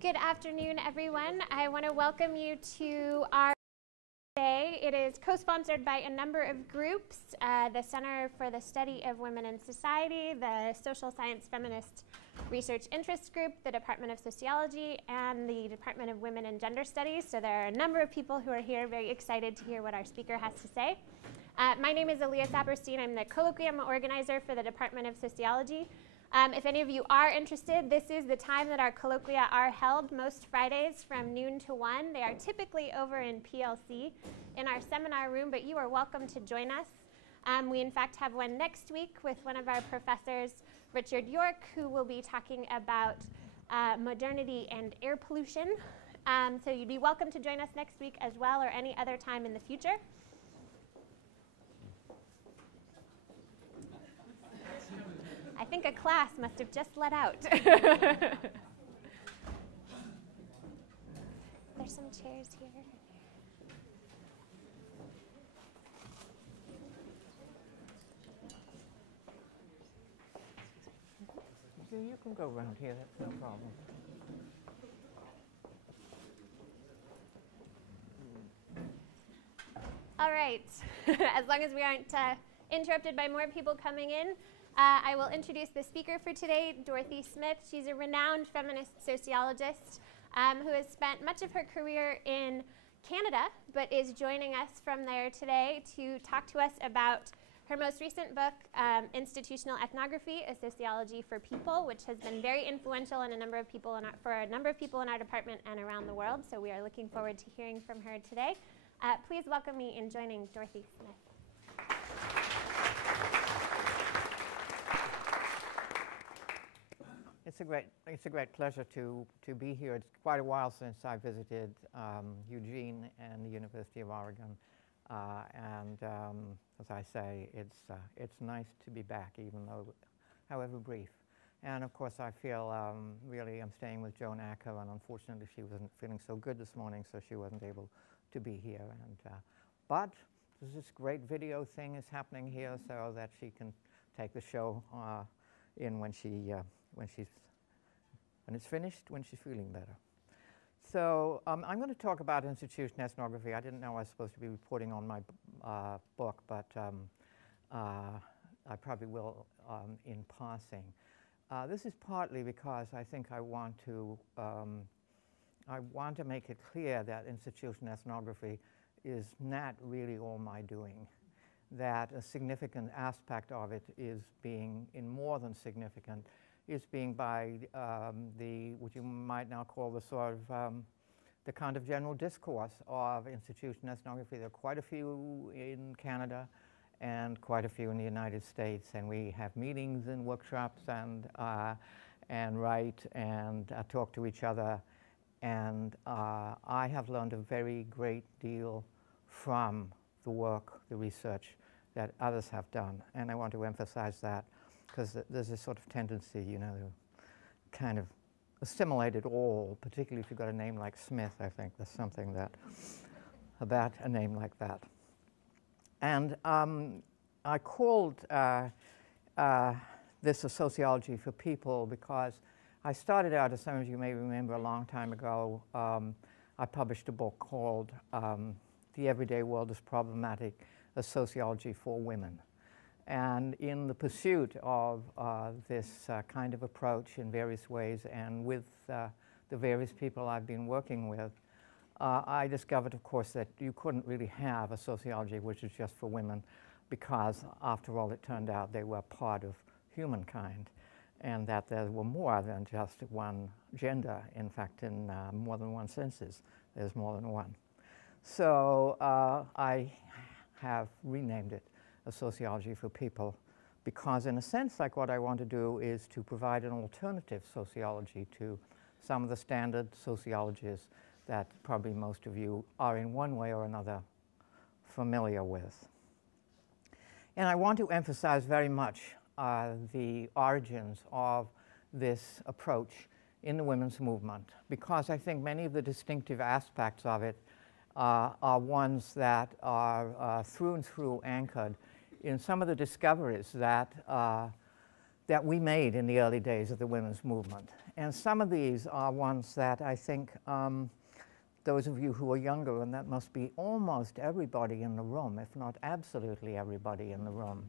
Good afternoon, everyone. I want to welcome you to our day. It is co-sponsored by a number of groups, the Center for the Study of Women in Society, the Social Science Feminist Research Interest Group, the Department of Sociology, and the Department of Women and Gender Studies. So there are a number of people who are here very excited to hear what our speaker has to say. My name is Aaliyah Saperstein. I'm the colloquium organizer for the Department of Sociology. If any of you are interested, this is the time that our colloquia are held most Fridays from noon to 1. They are typically over in PLC in our seminar room, but you are welcome to join us. We in fact have one next week with one of our professors, Richard York, who will be talking about modernity and air pollution. So you'd be welcome to join us next week as well, or any other time in the future. I think a class must have just let out. There's some chairs here. You can go around here, that's no problem. All right. As long as we aren't interrupted by more people coming in, I will introduce the speaker for today, Dorothy Smith. She's a renowned feminist sociologist who has spent much of her career in Canada, but is joining us from there today to talk to us about her most recent book, Institutional Ethnography, A Sociology for People, which has been very influential in for a number of people in our department and around the world. So we are looking forward to hearing from her today. Please welcome me in joining Dorothy Smith. It's a great pleasure to be here. It's quite a while since I visited Eugene and the University of Oregon, as I say, it's nice to be back, even though, however brief. And of course, I feel really I'm staying with Joan Acker, and unfortunately, she wasn't feeling so good this morning, so she wasn't able to be here. And but there's this great video thing is happening here, so that she can take the show in when it's finished, when she's feeling better. So I'm going to talk about institutional ethnography. I didn't know I was supposed to be reporting on my book, but I probably will in passing. This is partly because I think I want to make it clear that institutional ethnography is not really all my doing, that a significant aspect of it is being, in more than significant, is being by what you might now call the sort of the kind of general discourse of institutional ethnography. There are quite a few in Canada and quite a few in the United States, and we have meetings and workshops and write and talk to each other. And I have learned a very great deal from the work, the research that others have done, and I want to emphasize that, because there's this sort of tendency, you know, to kind of assimilate it all, particularly if you've got a name like Smith. I think there's something that about a name like that. And I called this a sociology for people because I started out, as some of you may remember, a long time ago. I published a book called The Everyday World is Problematic, A Sociology for Women. And in the pursuit of this kind of approach in various ways, and with the various people I've been working with, I discovered, of course, that you couldn't really have a sociology which is just for women, because, after all, it turned out they were part of humankind, and that there were more than just one gender. In fact, in more than one census, there's more than one. So I have renamed it A Sociology for People, because in a sense, like, what I want to do is to provide an alternative sociology to some of the standard sociologies that probably most of you are in one way or another familiar with. And I want to emphasize very much the origins of this approach in the women's movement, because I think many of the distinctive aspects of it are ones that are through and through anchored in some of the discoveries that we made in the early days of the women's movement. And some of these are ones that I think those of you who are younger, and that must be almost everybody in the room, if not absolutely everybody in the room,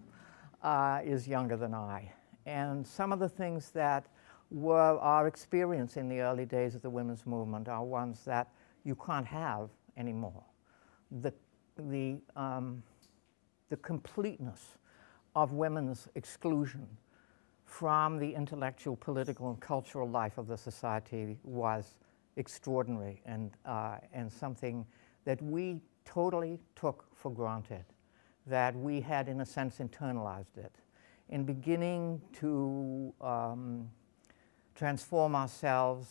is younger than I. And some of the things that were our experience in the early days of the women's movement are ones that you can't have anymore. The completeness of women's exclusion from the intellectual, political, and cultural life of the society was extraordinary and something that we totally took for granted, that we had, in a sense, internalized it. In beginning to transform ourselves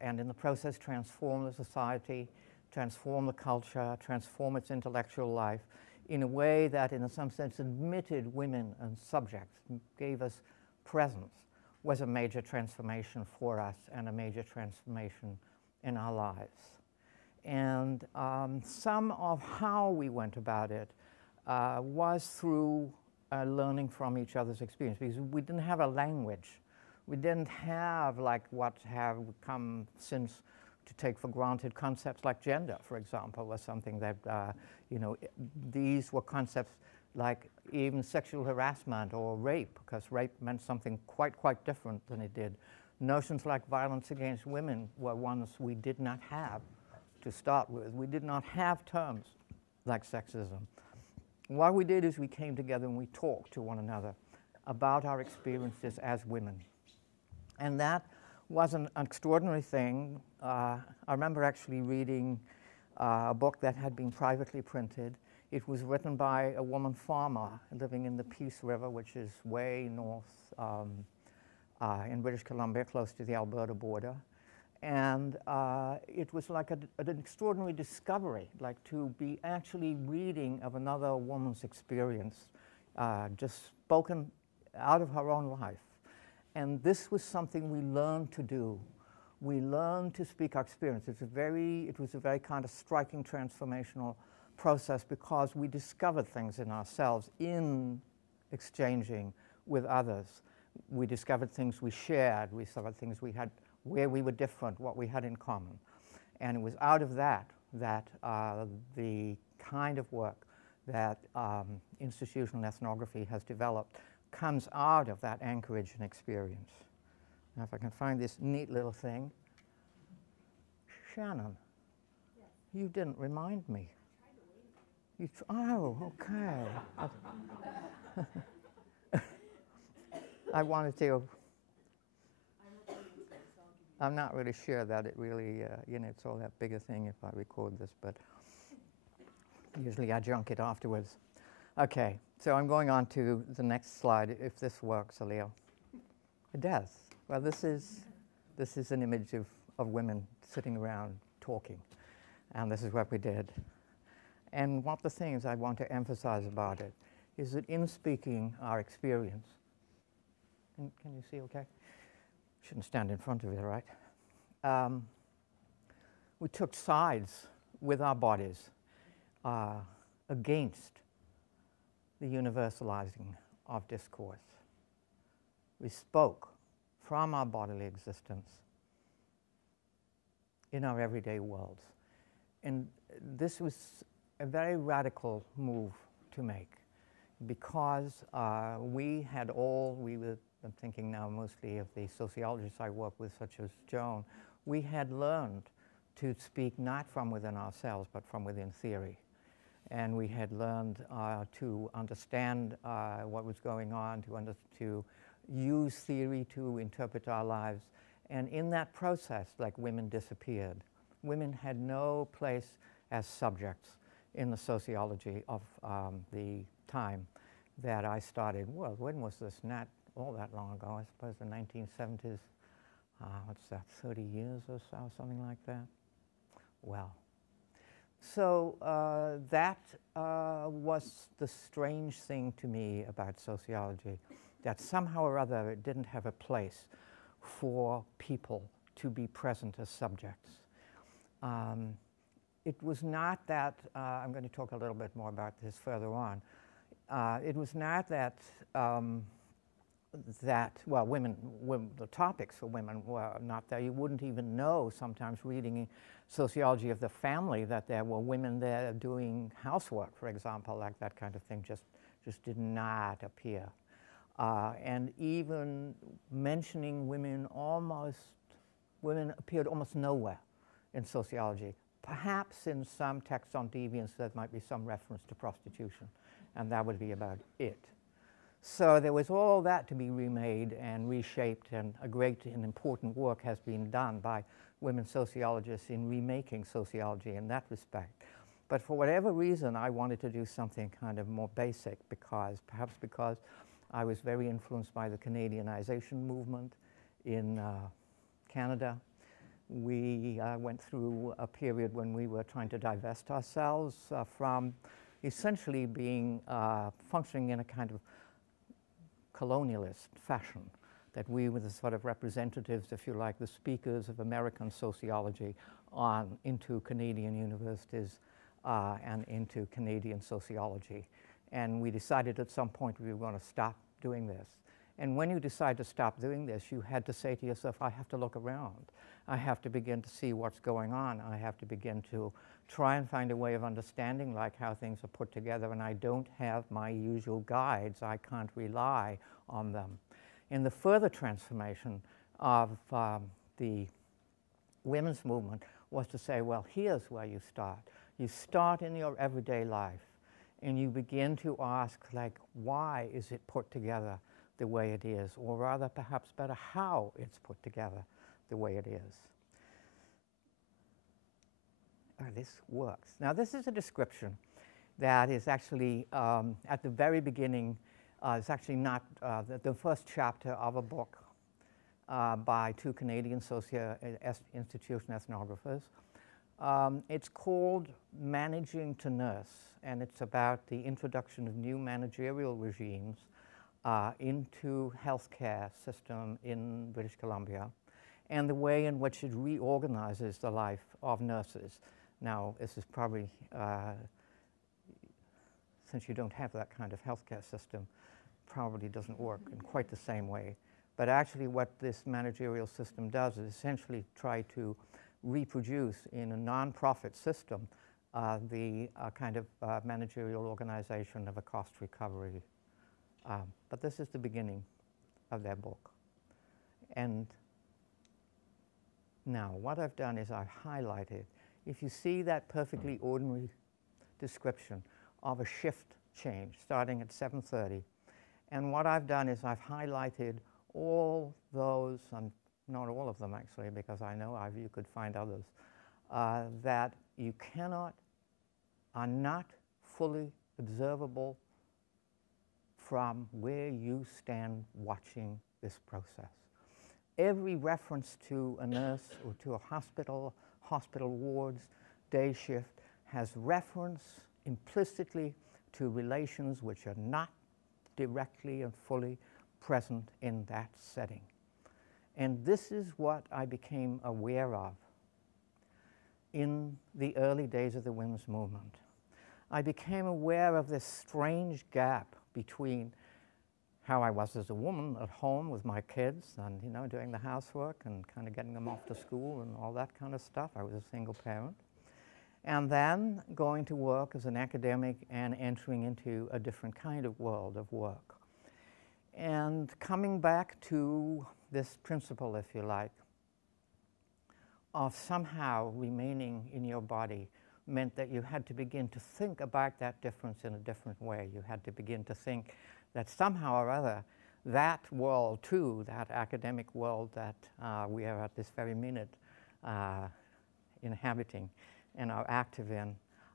and in the process transform the society, transform the culture, transform its intellectual life in a way that in some sense admitted women and subjects, gave us presence, was a major transformation for us and a major transformation in our lives. And some of how we went about it was through learning from each other's experience, because we didn't have a language. We didn't have, like what have come since to take for granted, concepts like gender, for example, was something that, you know, these were concepts like even sexual harassment or rape, because rape meant something quite different than it did. Notions like violence against women were ones we did not have to start with. We did not have terms like sexism. What we did is we came together and we talked to one another about our experiences as women. And that was an extraordinary thing. I remember actually reading a book that had been privately printed. It was written by a woman farmer living in the Peace River, which is way north in British Columbia, close to the Alberta border. And it was like an extraordinary discovery, like to be actually reading of another woman's experience, just spoken out of her own life. And this was something we learned to do. We learned to speak our experience. It was a very kind of striking transformational process, because we discovered things in ourselves in exchanging with others. We discovered things we shared. We discovered things we had where we were different, what we had in common. And it was out of that that the kind of work that institutional ethnography has developed comes out of that anchorage and experience. Now, if I can find this neat little thing. Shannon, yes. You didn't remind me. Oh, okay. I wanted to. I'm not really sure that it really, you know, it's all that big a thing if I record this, but usually I junk it afterwards. Okay, so I'm going on to the next slide, if this works, Aleo. It does. Well, this is an image of women sitting around talking, and this is what we did. And one of the things I want to emphasize about it is that in speaking our experience, and can you see okay? Shouldn't stand in front of it, right? We took sides with our bodies against the universalizing of discourse. We spoke from our bodily existence in our everyday worlds. And this was a very radical move to make, because we were, I'm thinking now mostly of the sociologists I work with, such as Joan, we had learned to speak not from within ourselves, but from within theory. And we had learned to understand what was going on, to use theory to interpret our lives. And in that process, like, women disappeared. Women had no place as subjects in the sociology of the time that I started. Well, when was this? Not all that long ago, I suppose the 1970s. What's that, 30 years or so, something like that? Well, so that was the strange thing to me about sociology, that somehow or other it didn't have a place for people to be present as subjects. It was not that, I'm going to talk a little bit more about this further on, it was not that well, the topics for women were not there. You wouldn't even know sometimes reading sociology of the family that there were women there doing housework, for example, like that kind of thing just did not appear. And even mentioning women appeared almost nowhere in sociology. Perhaps in some texts on deviance there might be some reference to prostitution, and that would be about it. So there was all that to be remade and reshaped, and a great and important work has been done by women sociologists in remaking sociology in that respect. But for whatever reason, I wanted to do something kind of more basic, perhaps because I was very influenced by the Canadianization movement in Canada. We went through a period when we were trying to divest ourselves from essentially being functioning in a kind of colonialist fashion, that we were the sort of representatives, if you like, the speakers of American sociology into Canadian universities and into Canadian sociology. And we decided at some point we were going to stop doing this. And when you decide to stop doing this, you had to say to yourself, I have to look around. I have to begin to see what's going on. I have to begin to try and find a way of understanding like how things are put together, and I don't have my usual guides. I can't rely on them. And the further transformation of the women's movement was to say, well, here's where you start. You start in your everyday life, and you begin to ask, like, why is it put together the way it is? Or rather, perhaps better, how it's put together the way it is. This works. Now, this is a description that is actually at the very beginning. It's actually not the first chapter of a book by two Canadian institutional ethnographers. It's called Managing to Nurse, and it's about the introduction of new managerial regimes into healthcare system in British Columbia, and the way in which it reorganizes the life of nurses. Now, this is probably, since you don't have that kind of healthcare system, probably doesn't work in quite the same way. But actually what this managerial system does is essentially try to reproduce in a non-profit system the kind of managerial organization of a cost recovery. But this is the beginning of their book. And now what I've done is I've highlighted, if you see that perfectly ordinary description of a shift change starting at 7:30, and what I've done is I've highlighted all those, not all of them actually, because I know you could find others, that you are not fully observable from where you stand watching this process. Every reference to a nurse or to a hospital wards, day shift, has reference implicitly to relations which are not directly and fully present in that setting. And this is what I became aware of in the early days of the women's movement. I became aware of this strange gap between how I was as a woman at home with my kids and, you know, doing the housework and kind of getting them off to school and all that kind of stuff. I was a single parent. And then going to work as an academic and entering into a different kind of world of work. And coming back to this principle, if you like, of somehow remaining in your body meant that you had to begin to think about that difference in a different way. You had to begin to think that somehow or other, that world too, that academic world that we are at this very minute inhabiting and are active in,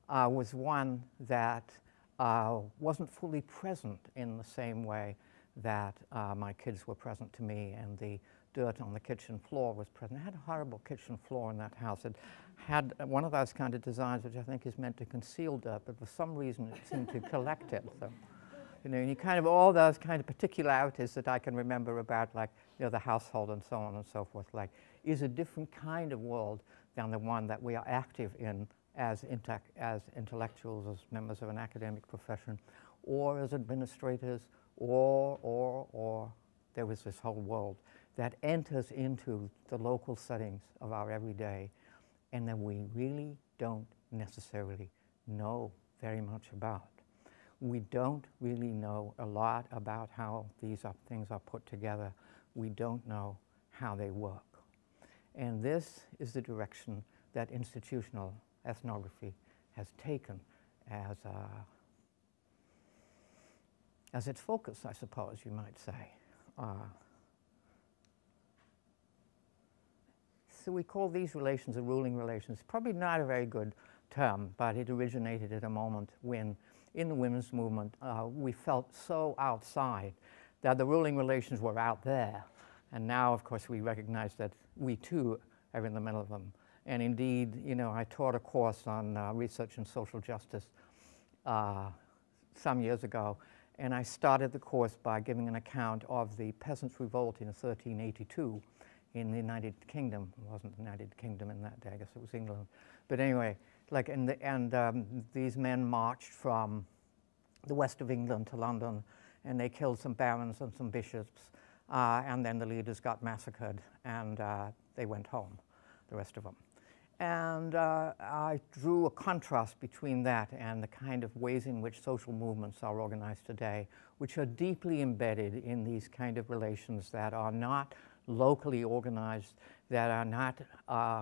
was one that wasn't fully present in the same way that my kids were present to me, and the dirt on the kitchen floor was present. I had a horrible kitchen floor in that house. It had one of those kind of designs which I think is meant to conceal dirt, but for some reason it seemed to collect it. So, you know, and you kind of all those kind of particularities that I can remember about, like, you know, the household and so on and so forth, like, is a different kind of world than the one that we are active in as intellectuals, as members of an academic profession, or as administrators, or there was this whole world that enters into the local settings of our everyday, and that we really don't necessarily know very much about. We don't really know a lot about how these things are put together. We don't know how they work. And this is the direction that institutional ethnography has taken as its focus, I suppose you might say. So we call these relations the ruling relations. Probably not a very good term, but it originated at a moment when, in the women's movement, we felt so outside that the ruling relations were out there. And now, of course, we recognize that we too are in the middle of them. And indeed, you know, I taught a course on research in social justice some years ago, and I started the course by giving an account of the Peasants' Revolt in 1382 in the United Kingdom. It wasn't the United Kingdom in that day, I guess it was England. But anyway, like these men marched from the west of England to London, and they killed some barons and some bishops, and then the leaders got massacred, and they went home, the rest of them. And I drew a contrast between that and the kind of ways in which social movements are organized today, which are deeply embedded in these kind of relations that are not locally organized, that are not,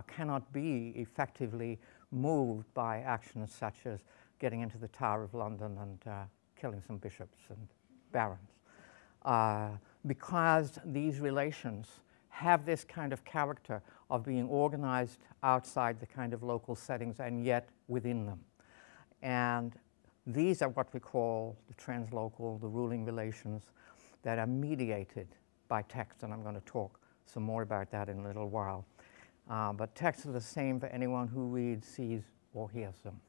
cannot be effectively moved by actions such as getting into the Tower of London and killing some bishops and barons. Because these relations have this kind of character of being organized outside the kind of local settings and yet within them. And these are what we call the translocal, the ruling relations that are mediated by text, and I'm going to talk some more about that in a little while. But texts are the same for anyone who reads, sees, or hears them.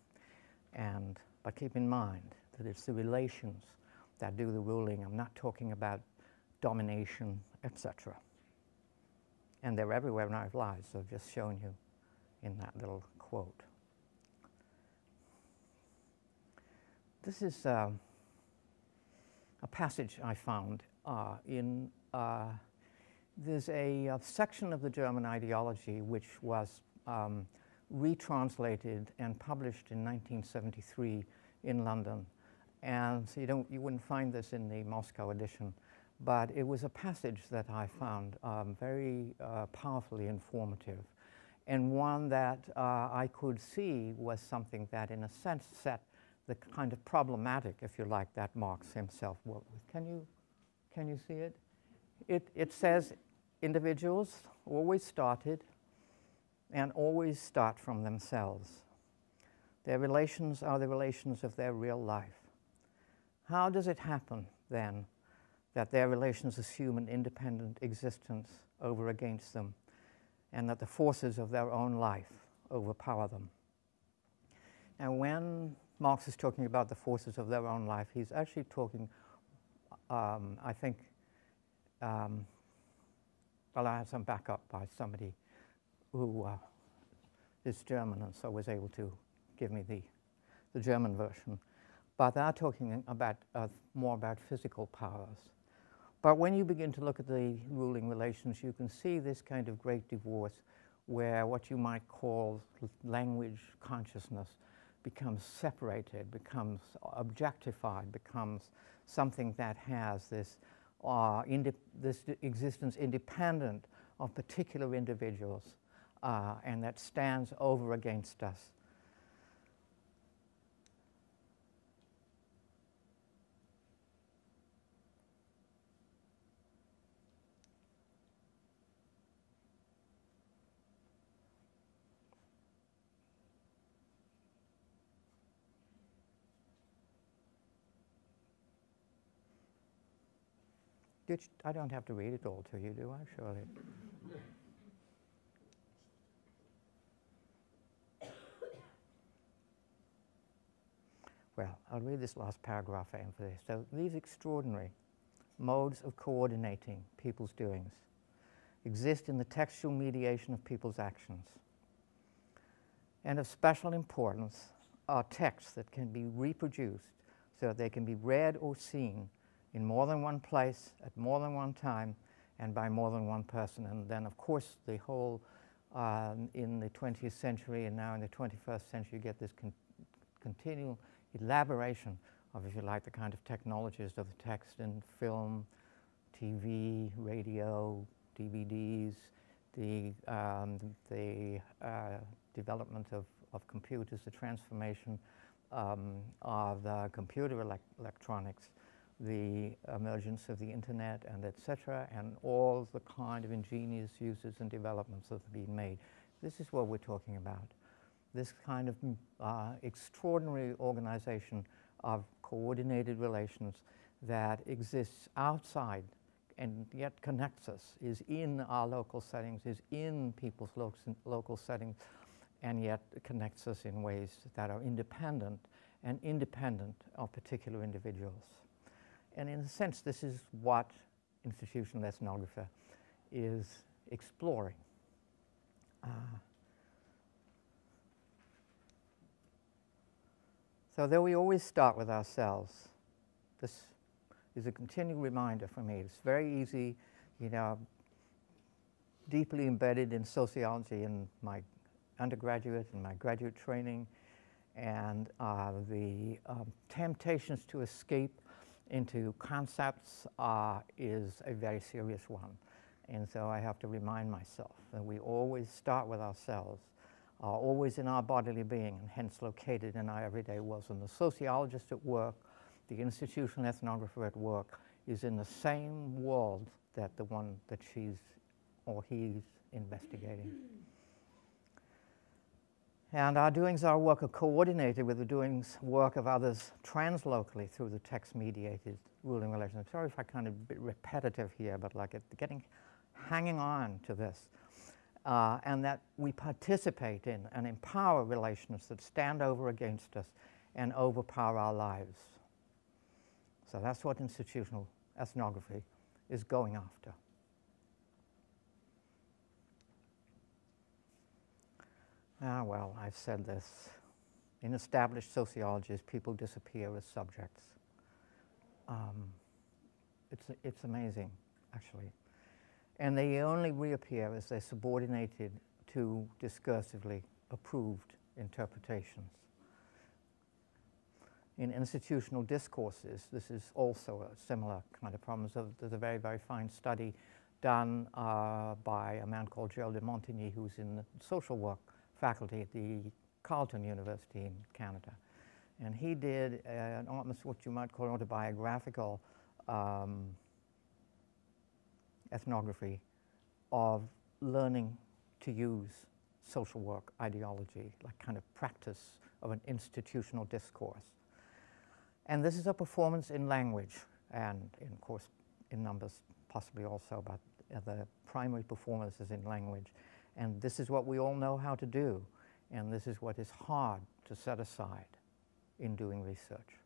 But keep in mind that it's the relations that do the ruling. I'm not talking about domination, etc. And they're everywhere in our lives, so I've just shown you in that little quote. This is a passage I found there's a section of the German ideology which was retranslated and published in 1973 in London. And so you wouldn't find this in the Moscow edition, but it was a passage that I found very powerfully informative, and one that I could see was something that in a sense set the kind of problematic, if you like, that Marx himself worked with. Can you see it? It says individuals always started and always start from themselves. Their relations are the relations of their real life. How does it happen then that their relations assume an independent existence over against them, and that the forces of their own life overpower them? And when Marx is talking about the forces of their own life, he's actually talking, I think, well, I had some backup by somebody who is German and so was able to give me the German version. But they're talking about more about physical powers. But when you begin to look at the ruling relations, you can see this kind of great divorce where what you might call language consciousness becomes separated, becomes objectified, becomes something that has this existence independent of particular individuals, and that stands over against us. I don't have to read it all to you, do I, surely? Well, I'll read this last paragraph for this. So these extraordinary modes of coordinating people's doings exist in the textual mediation of people's actions. And of special importance are texts that can be reproduced so that they can be read or seen in more than one place, at more than one time, and by more than one person. And then, of course, the whole, in the 20th century and now in the 21st century, you get this continual elaboration of, if you like, the kind of technologies of the text in film, TV, radio, DVDs, the development of computers, the transformation of computer electronics, the emergence of the internet, and etc., and all the kind of ingenious uses and developments that have been made. This is what we're talking about. This kind of extraordinary organization of coordinated relations that exists outside and yet connects us, is in our local settings, is in people's local settings, and yet connects us in ways that are independent and independent of particular individuals. And in a sense, this is what institutional ethnography is exploring. So though we always start with ourselves, this is a continual reminder for me. It's very easy, you know, deeply embedded in sociology in my undergraduate and my graduate training, and the temptations to escape into concepts is a very serious one. And so I have to remind myself that we always start with ourselves, always in our bodily being, and hence located in our everyday worlds. And the sociologist at work, the institutional ethnographer at work, is in the same world that the one that she's or he's investigating. And our doings, our work, are coordinated with the doings, work of others translocally through the text-mediated ruling relations. I'm sorry if I kind of a bit repetitive here, but like hanging on to this. And that we participate in and empower relations that stand over against us and overpower our lives. So that's what institutional ethnography is going after. Well, I've said this. In established sociologies, people disappear as subjects. It's amazing, actually. And they only reappear as they're subordinated to discursively approved interpretations. In institutional discourses, this is also a similar kind of problem. So there's a very, very fine study done by a man called Gerald de Montigny, who's in the social work faculty at the Carleton University in Canada. And he did almost what you might call autobiographical ethnography of learning to use social work ideology, like kind of practice of an institutional discourse. And this is a performance in language, and of course in numbers possibly also, but the primary performance is in language. And this is what we all know how to do, and this is what is hard to set aside in doing research.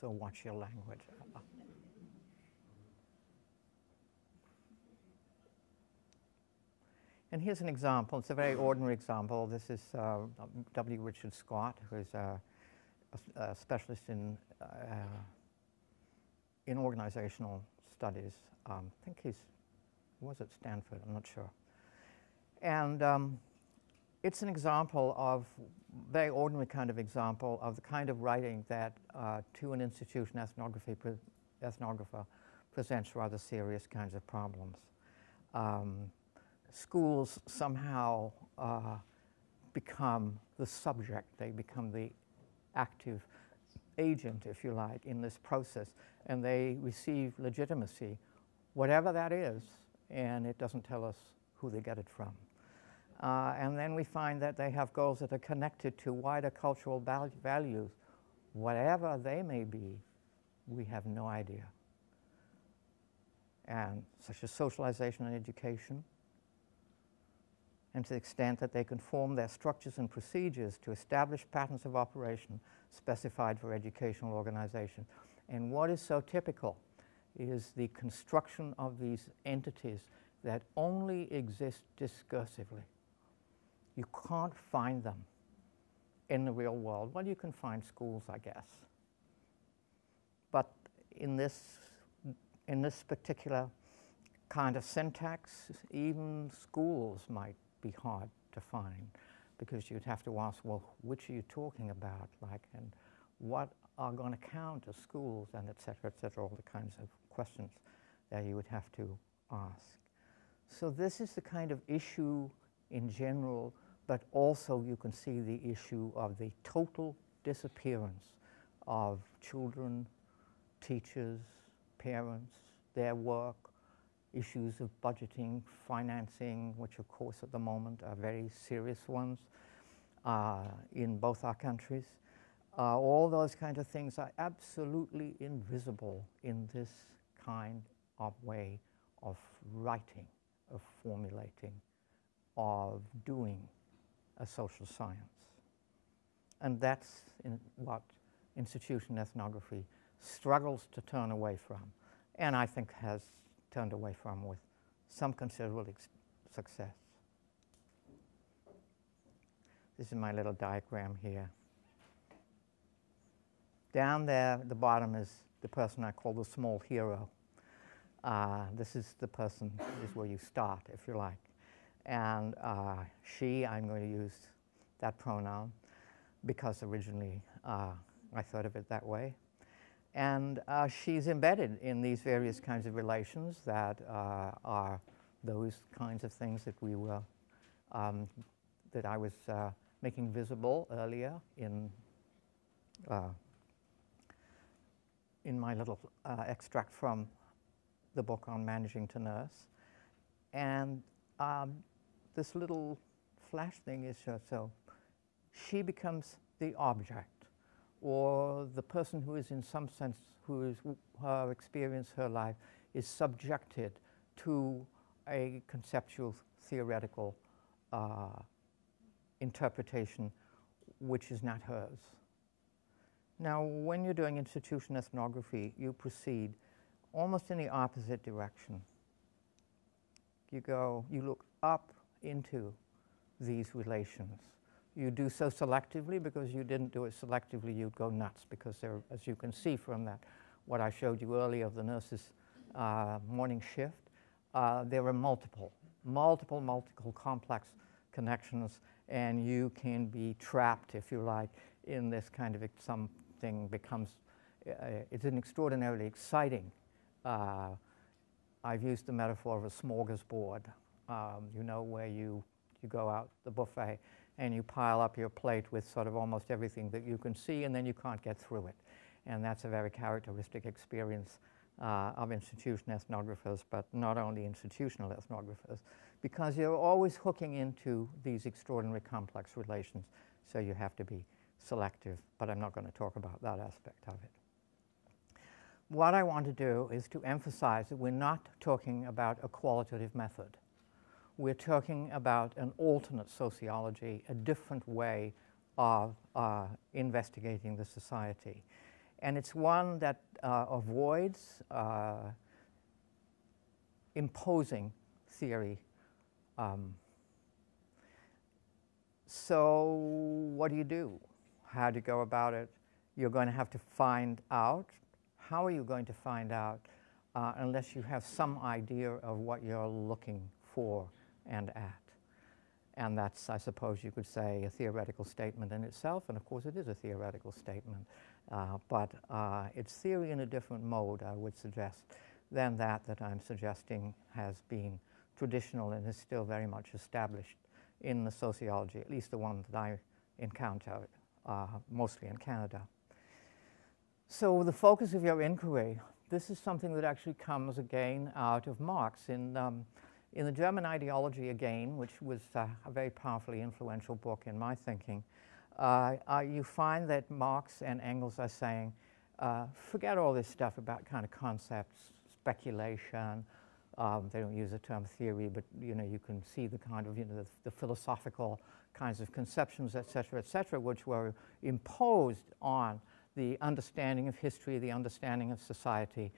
So watch your language. And here's an example. It's a very ordinary example. This is W. Richard Scott, who is a specialist in organizational studies. I think he was at Stanford, I'm not sure. And it's an example of, very ordinary kind of example of the kind of writing that to an institution ethnographer presents rather serious kinds of problems. Schools somehow become the subject, they become the active agent, if you like, in this process, and they receive legitimacy, whatever that is, and it doesn't tell us who they get it from. And then we find that they have goals that are connected to wider cultural values, whatever they may be, we have no idea. And such as socialization and education, and to the extent that they conform their structures and procedures to established patterns of operation specified for educational organization. And what is so typical is the construction of these entities that only exist discursively. You can't find them in the real world. Well, you can find schools, I guess. But in this particular kind of syntax, even schools might be hard to find, because you'd have to ask, well, which are you talking about, like, and what are going to count as schools, and et cetera, all the kinds of questions that you would have to ask. So this is the kind of issue in general, but also you can see the issue of the total disappearance of children, teachers, parents, their work, issues of budgeting, financing, which of course at the moment are very serious ones in both our countries. All those kind of things are absolutely invisible in this kind of way of writing, of formulating, of doing a social science. And that's what institutional ethnography struggles to turn away from, and I think has turned away from with some considerable success. This is my little diagram here. Down there at the bottom is the person I call the small hero. This is the person, this is where you start, if you like. And she, I'm going to use that pronoun because originally I thought of it that way. And she's embedded in these various kinds of relations that are those kinds of things that we were, that I was making visible earlier in my little extract from the book on Managing to Nurse. And this little flash thing is so she becomes the object, or the person who is in some sense, her experience, her life, is subjected to a conceptual, theoretical interpretation which is not hers. Now, when you're doing institutional ethnography, you proceed almost in the opposite direction. You look up into these relations. You do so selectively because you didn't do it selectively, you'd go nuts, because there, as you can see from that, what I showed you earlier of the nurse's morning shift, there are multiple complex connections, and you can be trapped, if you like, in this kind of something becomes, it's an extraordinarily exciting, I've used the metaphor of a smorgasbord, you know, where you go out the buffet and you pile up your plate with sort of almost everything that you can see, and then you can't get through it. And that's a very characteristic experience of institutional ethnographers, but not only institutional ethnographers, because you're always hooking into these extraordinary complex relations, so you have to be selective, but I'm not going to talk about that aspect of it. What I want to do is to emphasize that we're not talking about a qualitative method. We're talking about an alternate sociology, a different way of investigating the society. And it's one that avoids imposing theory. So what do? How do you go about it? You're going to have to find out. How are you going to find out unless you have some idea of what you're looking for and at? And that's, I suppose you could say, a theoretical statement in itself, and of course it is a theoretical statement, but it's theory in a different mode, I would suggest, than that I'm suggesting has been traditional and is still very much established in the sociology, at least the one that I encounter, mostly in Canada. So the focus of your inquiry, this is something that actually comes again out of Marx. In the German Ideology, again, which was a very powerfully influential book in my thinking, you find that Marx and Engels are saying, forget all this stuff about kind of concepts, speculation. They don't use the term theory, but you can see the kind of the philosophical kinds of conceptions, et cetera, which were imposed on the understanding of history, the understanding of society,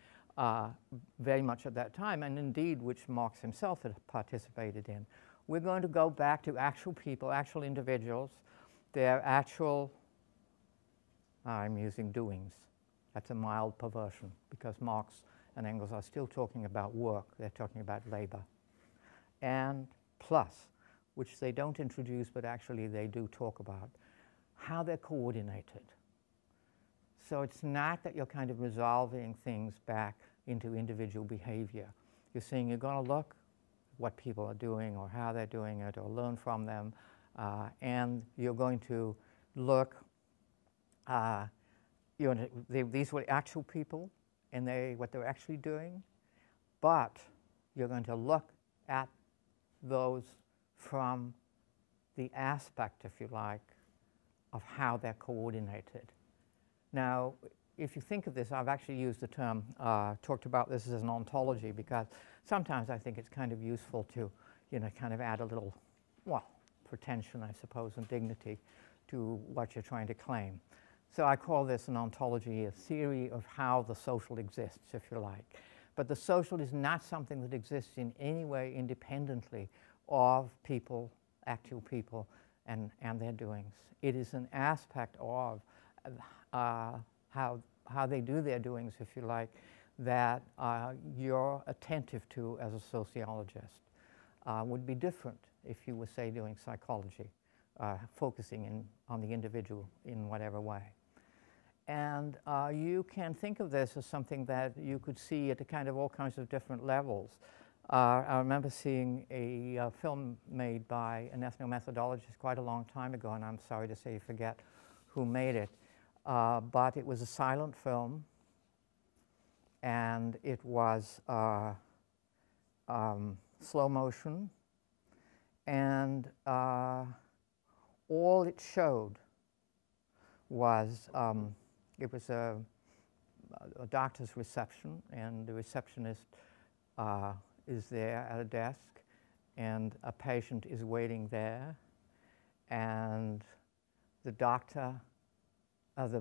very much at that time, and indeed which Marx himself had participated in. We're going to go back to actual people, actual individuals, their actual, I'm using doings, That's a mild perversion because Marx and Engels are still talking about work. They're talking about labor. And plus, which they don't introduce, but actually they do talk about, how they're coordinated. So it's not that you're kind of resolving things back into individual behavior. You're saying you're going to look what people are doing or how they're doing it or learn from them, and you're going to look, these were actual people and what they're actually doing, but you're going to look at those from the aspect, if you like, of how they're coordinated. Now, if you think of this, I've actually used the term, talked about this as an ontology, because sometimes I think it's kind of useful to, kind of add a little, pretension, I suppose, and dignity to what you're trying to claim. So I call this an ontology, a theory of how the social exists, if you like. But the social is not something that exists in any way independently of people, actual people, and their doings. It is an aspect of how they do their doings, if you like, that you're attentive to as a sociologist. Would be different if you were, say, doing psychology, focusing on the individual in whatever way. And you can think of this as something that you could see at a kind of all kinds of different levels. I remember seeing a film made by an ethnomethodologist quite a long time ago, and I'm sorry to say you forget who made it, but it was a silent film, and it was slow motion, and all it showed was it was a doctor's reception, and the receptionist is there at a desk, and a patient is waiting there, and the doctor, the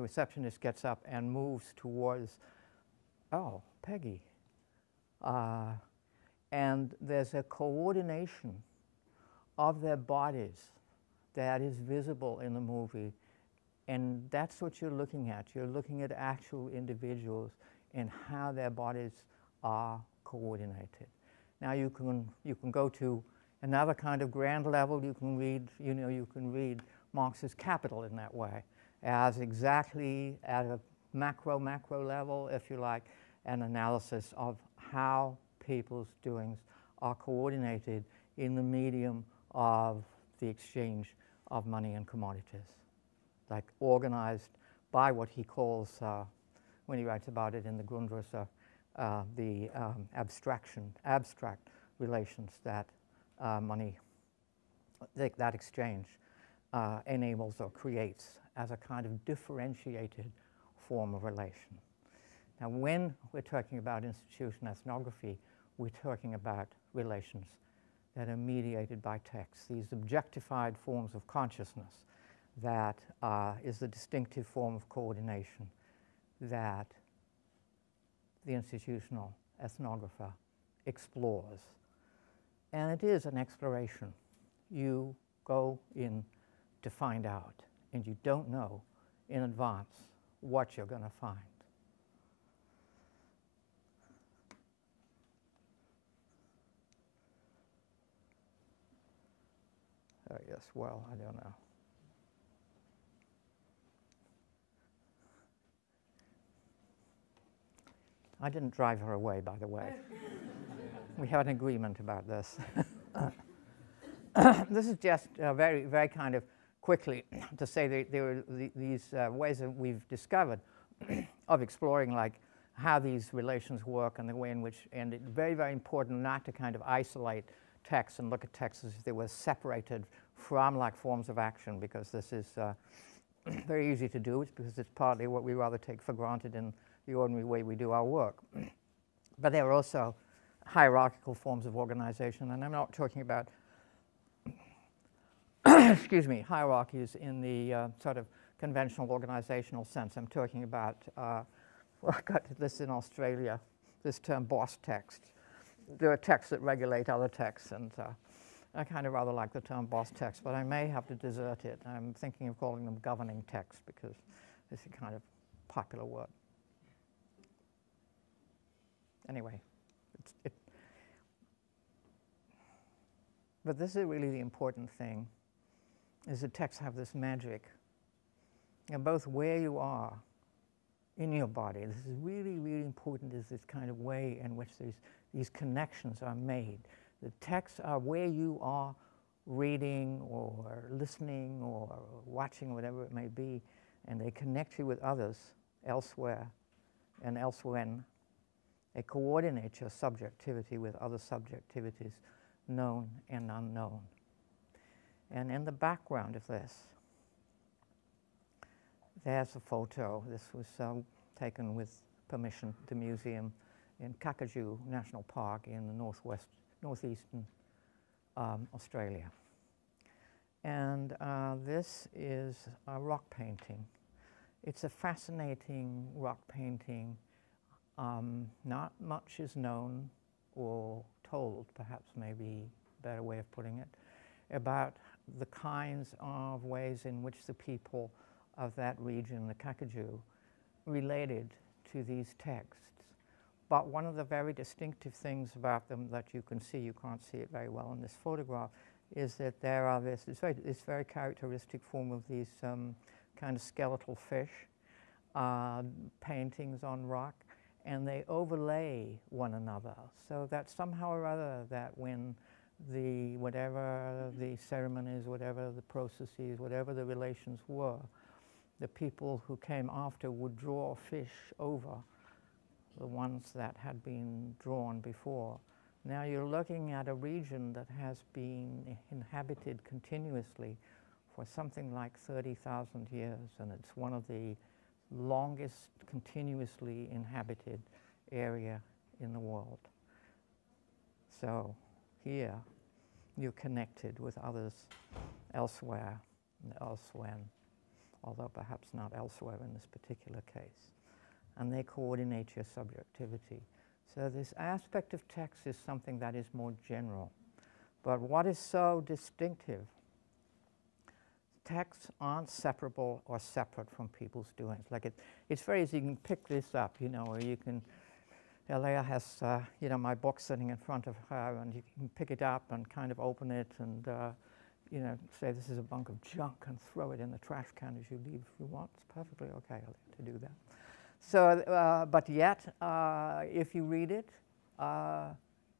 receptionist gets up and moves towards, oh, Peggy. And there's a coordination of their bodies that is visible in the movie, and that's what you're looking at. You're looking at actual individuals and how their bodies are coordinated. Now you can go to another kind of grand level. You can read Marx's Capital in that way, as exactly at a macro level, if you like, an analysis of how people's doings are coordinated in the medium of the exchange of money and commodities, like organized by what he calls, when he writes about it in the Grundrisse, the abstract relations that money, that exchange enables or creates as a kind of differentiated form of relation. Now, when we're talking about institutional ethnography, we're talking about relations that are mediated by text, these objectified forms of consciousness that is the distinctive form of coordination that the institutional ethnographer explores. And it is an exploration. You go in to find out, and you don't know in advance what you're going to find. Yes, well, I don't know. I didn't drive her away, by the way. We have an agreement about this. This is just very, very kind of quickly to say that there are these ways that we've discovered of exploring, like, how these relations work and the way in which, and it's very, very important not to kind of isolate text and look at text as if they were separated from, like, forms of action, because this is very easy to do. It's because it's partly what we rather take for granted in the ordinary way we do our work. But there are also hierarchical forms of organization, and I'm not talking about excuse me, hierarchies in the sort of conventional organizational sense. I'm talking about, well, I got this in Australia, this term boss text. There are texts that regulate other texts, and I kind of rather like the term boss text, but I may have to desert it. I'm thinking of calling them governing texts, because this is kind of popular word. Anyway, but this is really the important thing, is that texts have this magic. And both where you are in your body, this is really, really important, is this kind of way in which these connections are made. The texts are where you are reading or listening or watching, whatever it may be, and they connect you with others elsewhere and elsewhen. They coordinate your subjectivity with other subjectivities, known and unknown. And in the background of this, there's a photo. This was taken with permission at the museum in Kakadu National Park in the northeastern Australia. And this is a rock painting. It's a fascinating rock painting. Not much is known or told, perhaps maybe a better way of putting it, about the kinds of ways in which the people of that region, the Kakadu, related to these texts. But one of the very distinctive things about them that you can see, you can't see it very well in this photograph, is that there are this very characteristic form of these kind of skeletal fish paintings on rock, and they overlay one another, so that somehow or other that when whatever the ceremonies, whatever the processes, whatever the relations were, the people who came after would draw fish over the ones that had been drawn before. Now you're looking at a region that has been inhabited continuously for something like 30,000 years, and it's one of the longest continuously inhabited area in the world. So here you're connected with others elsewhere and elsewhere, although perhaps not elsewhere in this particular case. And they coordinate your subjectivity. So this aspect of text is something that is more general. But what is so distinctive? Texts aren't separable or separate from people's doings. Like it's very easy, you can pick this up, or you can, Leah has, my book sitting in front of her, and you can pick it up and kind of open it and, say this is a bunk of junk and throw it in the trash can as you leave if you want. It's perfectly okay to do that. So, but yet, if you read it,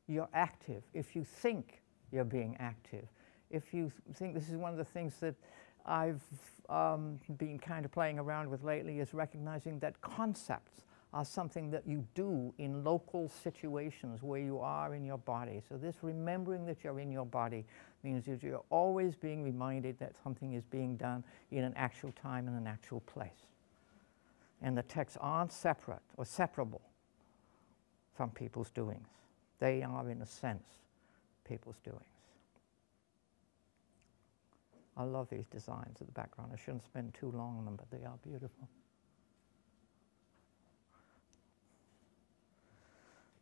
you're active. If you think you're being active, if you think, this is one of the things that I've been kind of playing around with lately, is recognizing that concepts are something that you do in local situations where you are in your body. So this remembering that you're in your body means that you're always being reminded that something is being done in an actual time and an actual place. And the texts aren't separate or separable from people's doings. They are, in a sense, people's doings. I love these designs at the background. I shouldn't spend too long on them, but they are beautiful.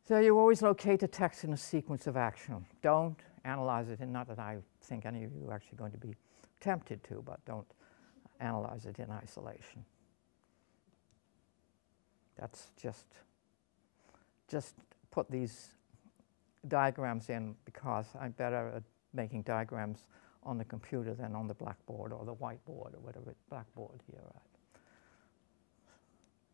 So you always locate a text in a sequence of action. Don't analyze it, and not that I think any of you are actually going to be tempted to, but don't analyze it in isolation. That's just put these diagrams in because I'm better at making diagrams on the computer than on the blackboard or the whiteboard or whatever blackboard here.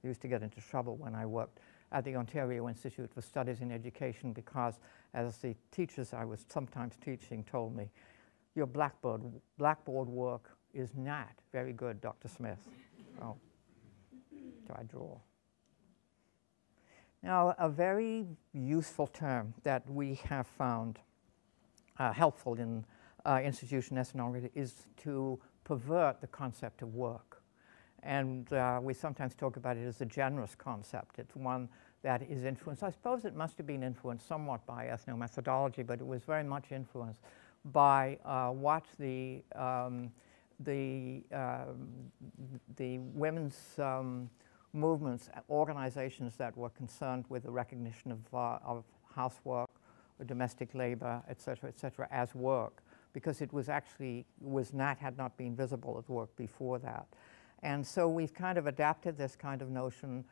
I used to get into trouble when I worked at the Ontario Institute for Studies in Education because, as the teachers I was sometimes teaching told me, your blackboard work is not very good, Dr. Smith. Oh, so I draw. Now, a very useful term that we have found helpful in institutional ethnography is to pervert the concept of work. And we sometimes talk about it as a generous concept. It's one that is influenced. I suppose it must have been influenced somewhat by ethnomethodology, but it was very much influenced by what the women's movements, organizations that were concerned with the recognition of housework or domestic labor, et cetera, as work, because it was actually had not been visible as work before that. And so we've kind of adapted this kind of notion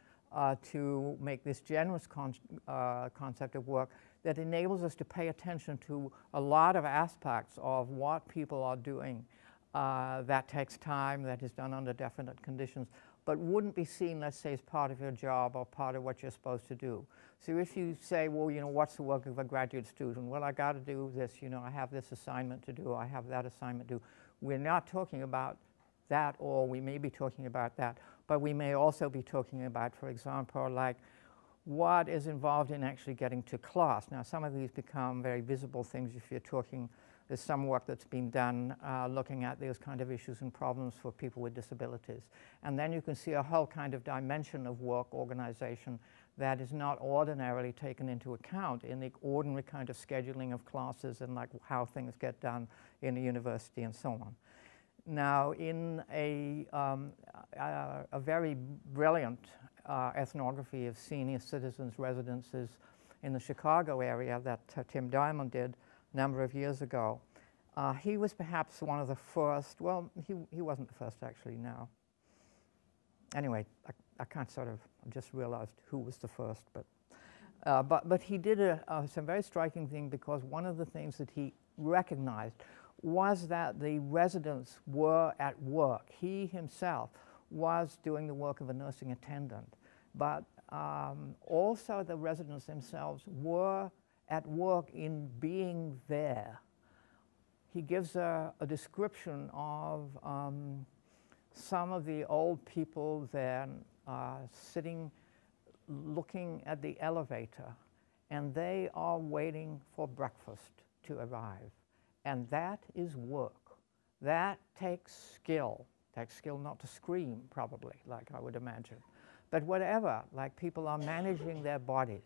to make this generous concept of work that enables us to pay attention to a lot of aspects of what people are doing that takes time, that is done under definite conditions, but wouldn't be seen, let's say, as part of your job or part of what you're supposed to do. So if you say, well, you know, what's the work of a graduate student? Well, I got to do this, you know, I have this assignment to do, I have that assignment to do. We're not talking about that, or we may be talking about that, but we may also be talking about, for example, like what is involved in actually getting to class. Now, some of these become very visible things if you're talking. There's some work that's been done looking at those kind of issues and problems for people with disabilities. And then you can see a whole kind of dimension of work organization that is not ordinarily taken into account in the ordinary kind of scheduling of classes and like how things get done in a university and so on. Now, in a very brilliant ethnography of senior citizens' residences in the Chicago area that Tim Diamond did a number of years ago, he was perhaps one of the first. Well, he wasn't the first actually now. Anyway, I can't sort of, I just realized who was the first, but he did some very striking thing, because one of the things that he recognized was that the residents were at work. He himself was doing the work of a nursing attendant, but also the residents themselves were at work in being there. He gives a description of some of the old people there sitting, looking at the elevator, and they are waiting for breakfast to arrive. And that is work. That takes skill. Takes skill not to scream, probably, like I would imagine. But whatever, like people are managing their bodies.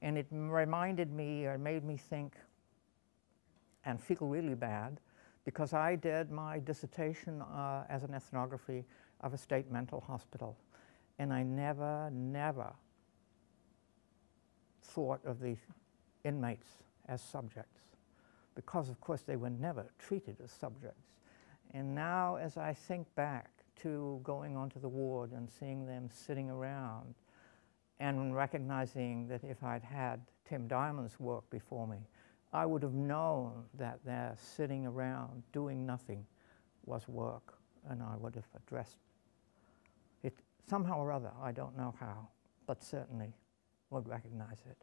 And it reminded me, or made me think and feel really bad, because I did my dissertation as an ethnography of a state mental hospital. And I never thought of the inmates as subjects, because of course they were never treated as subjects. And now as I think back to going onto the ward and seeing them sitting around and recognizing that if I'd had Tim Diamond's work before me, I would have known that their sitting around doing nothing was work, and I would have addressed it somehow or other. I don't know how, but certainly would recognize it.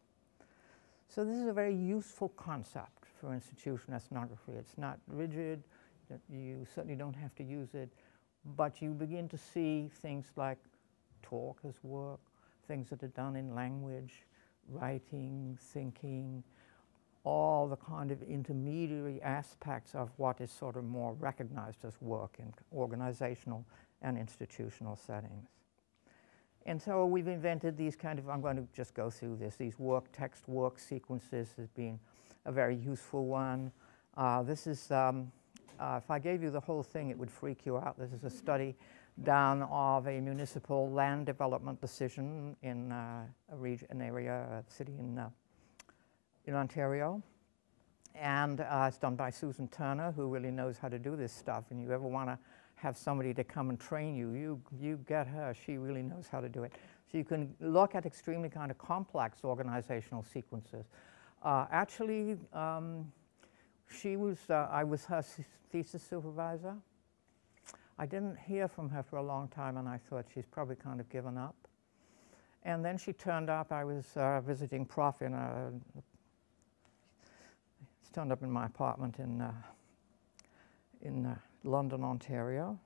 So this is a very useful concept for institutional ethnography. It's not rigid, you certainly don't have to use it, but you begin to see things like talk as work, things that are done in language, writing, thinking, all the kind of intermediary aspects of what is sort of more recognized as work in organizational and institutional settings. And so we've invented these kind of, I'm going to just go through this, these text work sequences has been a very useful one. This is, if I gave you the whole thing, it would freak you out. This is a study done of a municipal land development decision in an area, a city in Ontario. And it's done by Susan Turner, who really knows how to do this stuff. And you ever want to have somebody to come and train you, you get her. She really knows how to do it. So you can look at extremely kind of complex organizational sequences. Actually, I was her thesis supervisor. I didn't hear from her for a long time, and I thought she's probably kind of given up. And then she turned up. I was visiting Prof in turned up in my apartment in London, Ontario,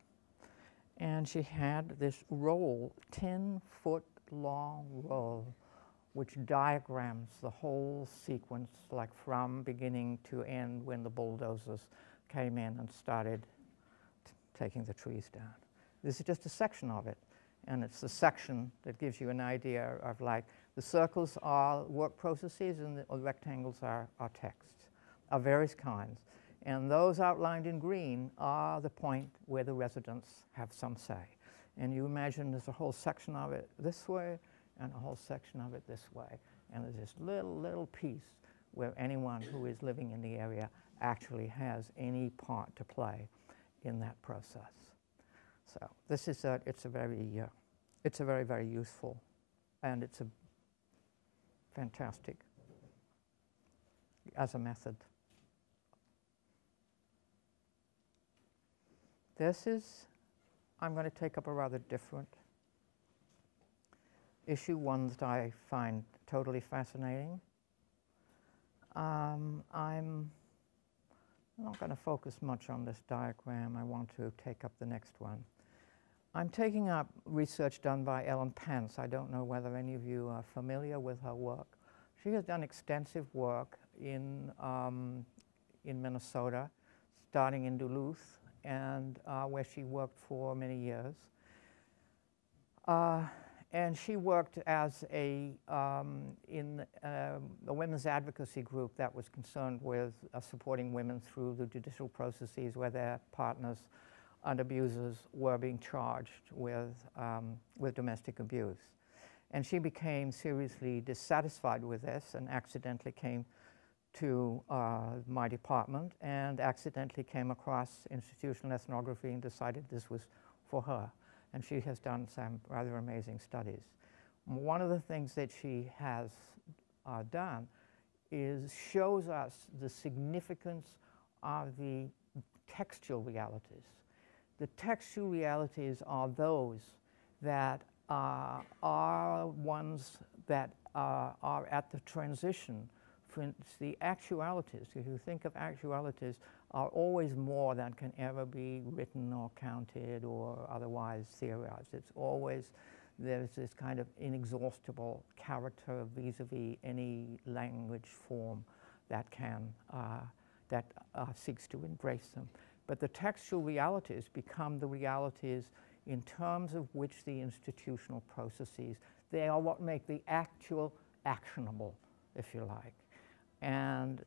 and she had this roll, 10-foot long roll, which diagrams the whole sequence, like from beginning to end, when the bulldozers came in and started taking the trees down. This is just a section of it, and it's the section that gives you an idea of, like, the circles are work processes and the rectangles are texts of various kinds. And those outlined in green are the point where the residents have some say. And you imagine there's a whole section of it this way and a whole section of it this way. And there's this little piece where anyone who is living in the area actually has any part to play in that process. So this is it's a very, very useful, and it's a fantastic as a method. This is, I'm going to take up a rather different issue, one that I find totally fascinating. I'm not going to focus much on this diagram. I want to take up the next one. I'm taking up research done by Ellen Pence. I don't know whether any of you are familiar with her work. She has done extensive work in Minnesota, starting in Duluth, and where she worked for many years. And she worked as in a women's advocacy group that was concerned with supporting women through the judicial processes where their partners and abusers were being charged with domestic abuse. And she became seriously dissatisfied with this and accidentally came to my department and accidentally came across institutional ethnography and decided this was for her. And she has done some rather amazing studies. One of the things that she has done is shows us the significance of the textual realities. The textual realities are those that are ones that are at the transition. For instance, the actualities, if you think of actualities, are always more than can ever be written or counted or otherwise theorized. It's always, there's this kind of inexhaustible character vis-a-vis any language form that can, seeks to embrace them. But the textual realities become the realities in terms of which the institutional processes, they are what make the actual actionable, if you like. And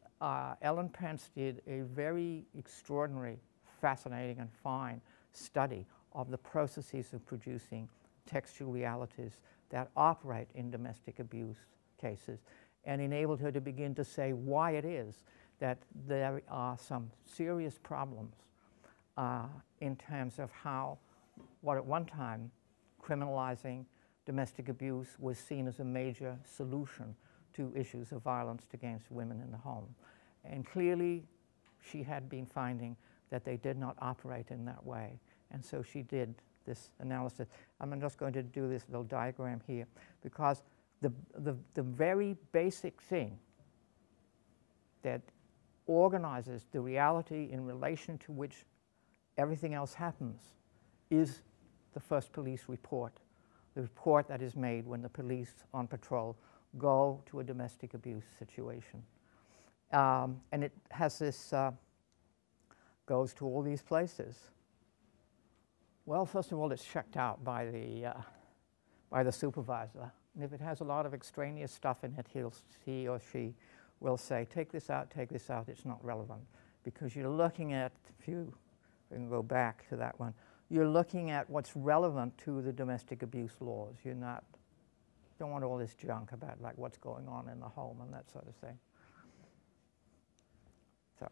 Ellen Pence did a very extraordinary, fascinating, and fine study of the processes of producing textual realities that operate in domestic abuse cases, and enabled her to begin to say why it is that there are some serious problems in terms of how, what at one time, criminalizing domestic abuse was seen as a major solution to issues of violence against women in the home. And clearly, she had been finding that they did not operate in that way. And so she did this analysis. I'm just going to do this little diagram here, because the very basic thing that organizes the reality in relation to which everything else happens is the first police report, the report that is made when the police on patrol go to a domestic abuse situation. And it has this, goes to all these places. Well, first of all, it's checked out by the supervisor. And if it has a lot of extraneous stuff in it, he or she will say, take this out, it's not relevant. Because you're looking at, if you can go back to that one, you're looking at what's relevant to the domestic abuse laws. You're not, don't want all this junk about like what's going on in the home and that sort of thing. So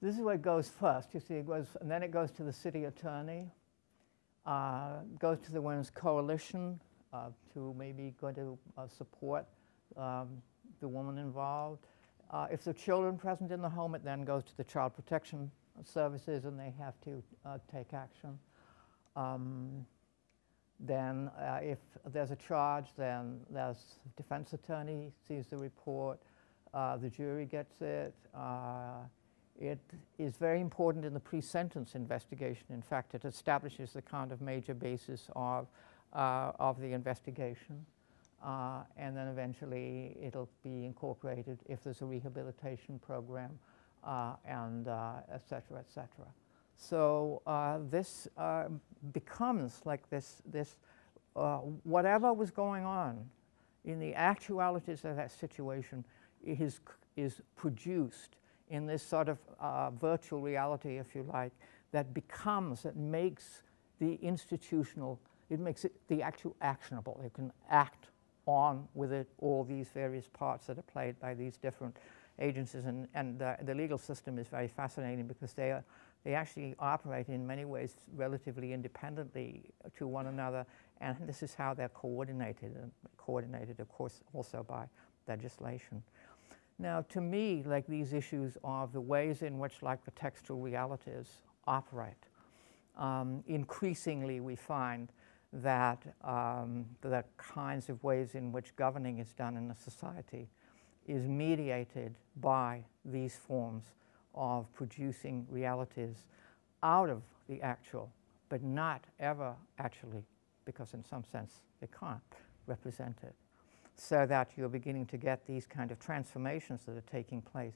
this is where it goes first. You see, it goes, and then it goes to the city attorney, goes to the Women's Coalition to maybe going to support the woman involved. If there are children present in the home, it then goes to the Child Protection Services, and they have to take action. Then if there's a charge, then there's defense attorney sees the report, the jury gets it. It is very important in the pre-sentence investigation. In fact, it establishes the kind of major basis of the investigation. And then eventually it'll be incorporated if there's a rehabilitation program, and et cetera, et cetera. So this becomes like this whatever was going on in the actualities of that situation is produced in this sort of virtual reality, if you like, that makes the institutional, it makes it the actual actionable. It can act on with it all these various parts that are played by these different agencies, and the legal system is very fascinating because they actually operate in many ways relatively independently to one another, and this is how they're coordinated, and coordinated, of course, also by legislation. Now, to me, like, these issues are the ways in which, like, the textual realities operate. Increasingly, we find that the kinds of ways in which governing is done in a society is mediated by these forms of producing realities out of the actual, but not ever actually, because in some sense they can't represent it. So that you're beginning to get these kind of transformations that are taking place,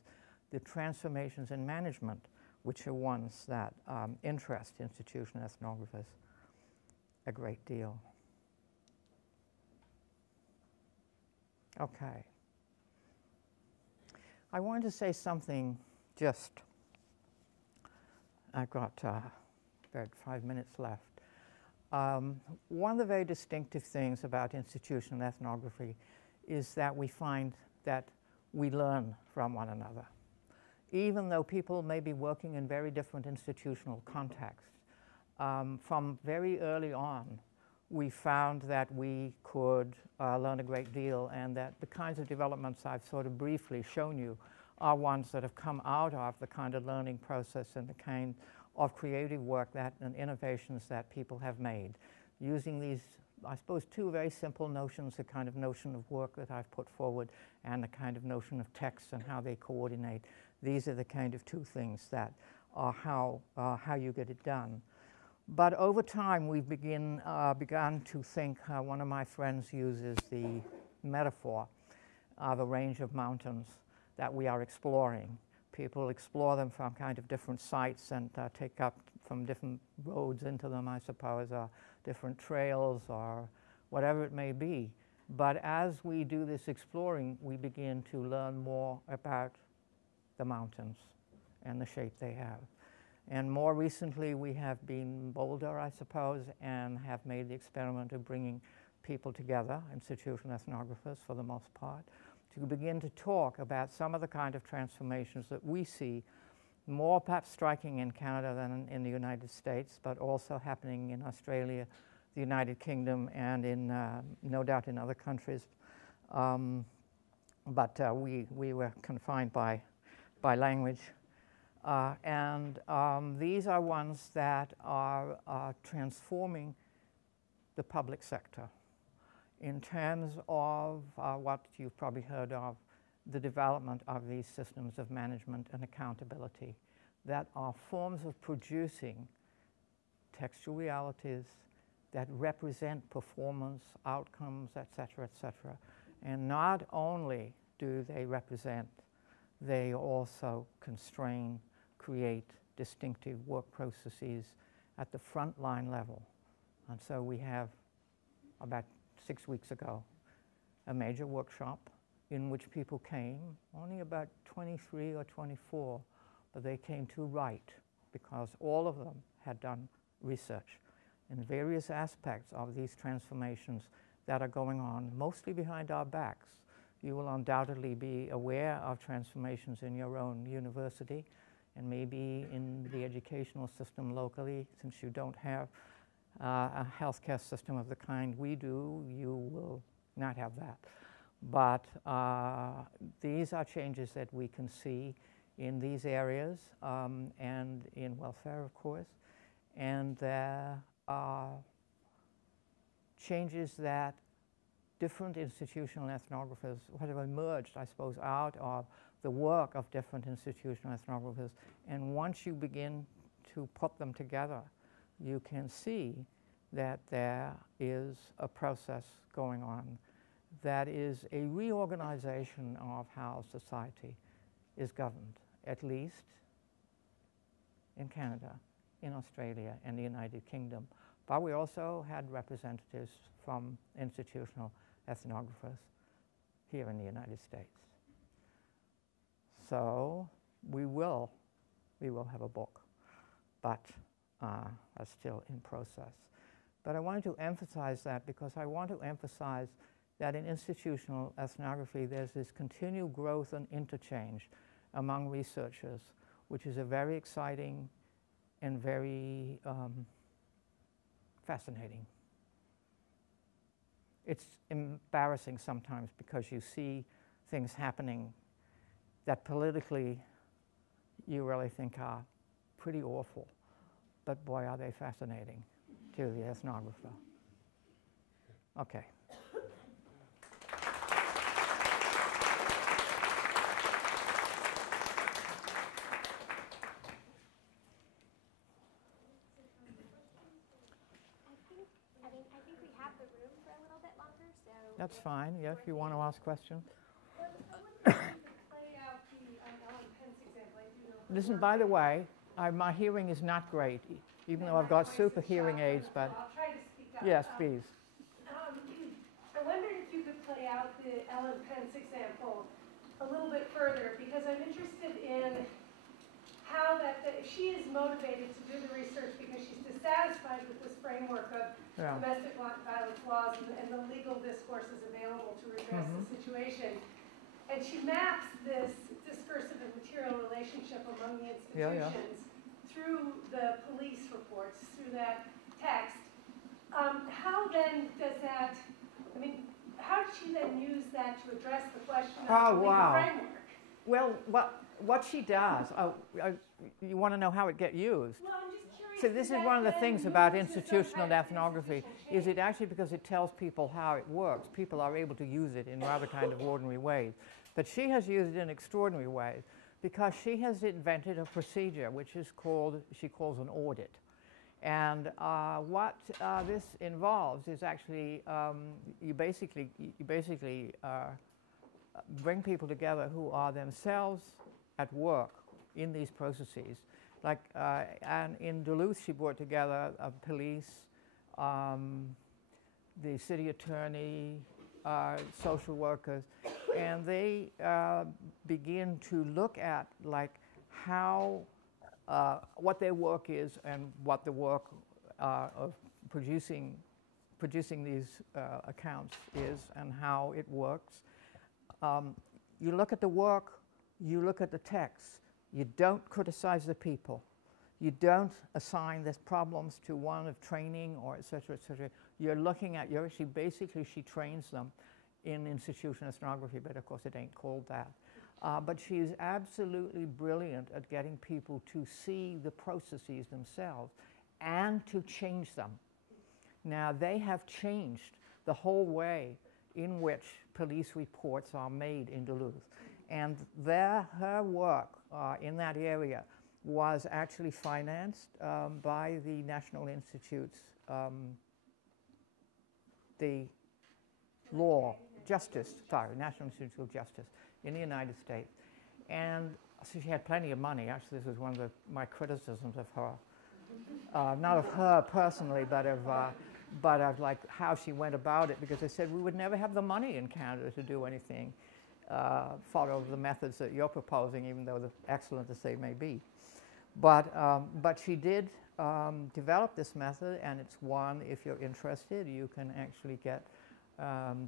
the transformations in management, which are ones that interest institutional ethnographers a great deal. Okay. I wanted to say something just, I've got about 5 minutes left. One of the very distinctive things about institutional ethnography is that we find that we learn from one another. Even though people may be working in very different institutional contexts, from very early on, we found that we could learn a great deal, and that the kinds of developments I've sort of briefly shown you are ones that have come out of the kind of learning process and the kind of creative work that and innovations that people have made. Using these, I suppose, two very simple notions, the kind of notion of work that I've put forward and the kind of notion of text and how they coordinate. These are the kind of two things that are how you get it done. But over time, we've begun to think, one of my friends uses the metaphor of a range of mountains that we are exploring. People explore them from kind of different sites and take up from different roads into them, I suppose, or different trails or whatever it may be. But as we do this exploring, we begin to learn more about the mountains and the shape they have. And more recently, we have been bolder, I suppose, and have made the experiment of bringing people together, institutional ethnographers for the most part, to begin to talk about some of the kind of transformations that we see more perhaps striking in Canada than in the United States, but also happening in Australia, the United Kingdom, and in no doubt in other countries. But we were confined by language. These are ones that are transforming the public sector in terms of what you've probably heard of, the development of these systems of management and accountability that are forms of producing textual realities that represent performance, outcomes, etc., etc. And not only do they represent, they also constrain, create distinctive work processes at the frontline level. And so we have, about 6 weeks ago, a major workshop in which people came, only about 23 or 24, but they came to write because all of them had done research in various aspects of these transformations that are going on, mostly behind our backs. You will undoubtedly be aware of transformations in your own university and maybe in the educational system locally. Since you don't have a healthcare system of the kind we do, you will not have that. But these are changes that we can see in these areas and in welfare, of course. And there are changes that different institutional ethnographers have emerged, I suppose, out of the work of different institutional ethnographers. And once you begin to put them together, you can see that there is a process going on that is a reorganization of how society is governed, at least in Canada, in Australia, and the United Kingdom. But we also had representatives from institutional ethnographers here in the United States. So we will have a book, but that's still in process. But I wanted to emphasize that because I want to emphasize that in institutional ethnography there's this continual growth and interchange among researchers, which is a very exciting and very fascinating. It's embarrassing sometimes because you see things happening that politically you really think are pretty awful, but boy, are they fascinating to the ethnographer. Okay. I think we have the room for a little bit longer, so. That's fine, yeah, if you want to ask questions. Listen, by the way, my hearing is not great, even though I've got super hearing aids, but. I'll try to speak up. Yes, please. I wondered if you could play out the Ellen Pence example a little bit further, because I'm interested in how that she is motivated to do the research because she's dissatisfied with this framework of domestic violence laws and the legal discourses available to redress the situation. And she maps this discursive and material relationship among the institutions through the police reports, through that text. How then does that, I mean, how did she then use that to address the question of the legal framework? Well, what she does, you want to know how it gets used? Well, I'm just curious. So this is one of the things about institutional ethnography, is it actually because it tells people how it works. People are able to use it in rather kind of ordinary ways. But she has used it in extraordinary ways because she has invented a procedure which is called, she calls an audit. And what this involves is actually, you basically bring people together who are themselves at work in these processes. Like, and in Duluth, she brought together police, the city attorney, social workers, and they begin to look at like how, what their work is and what the work of producing these accounts is and how it works. You look at the work, you look at the text. You don't criticize the people. You don't assign these problems to one of training or et cetera, et cetera. You're looking at, you're actually, basically she trains them in institutional ethnography, but of course it ain't called that. But she is absolutely brilliant at getting people to see the processes themselves and to change them. Now, they have changed the whole way in which police reports are made in Duluth. And her work in that area was actually financed by the National Institute's, the National Institute of Justice in the United States. And so she had plenty of money. Actually, this was one of my criticisms of her. Not of her personally, but of like how she went about it, because they said we would never have the money in Canada to do anything, follow the methods that you're proposing, even though they're excellent as they may be. But she did develop this method, and it's one, if you're interested, you can actually get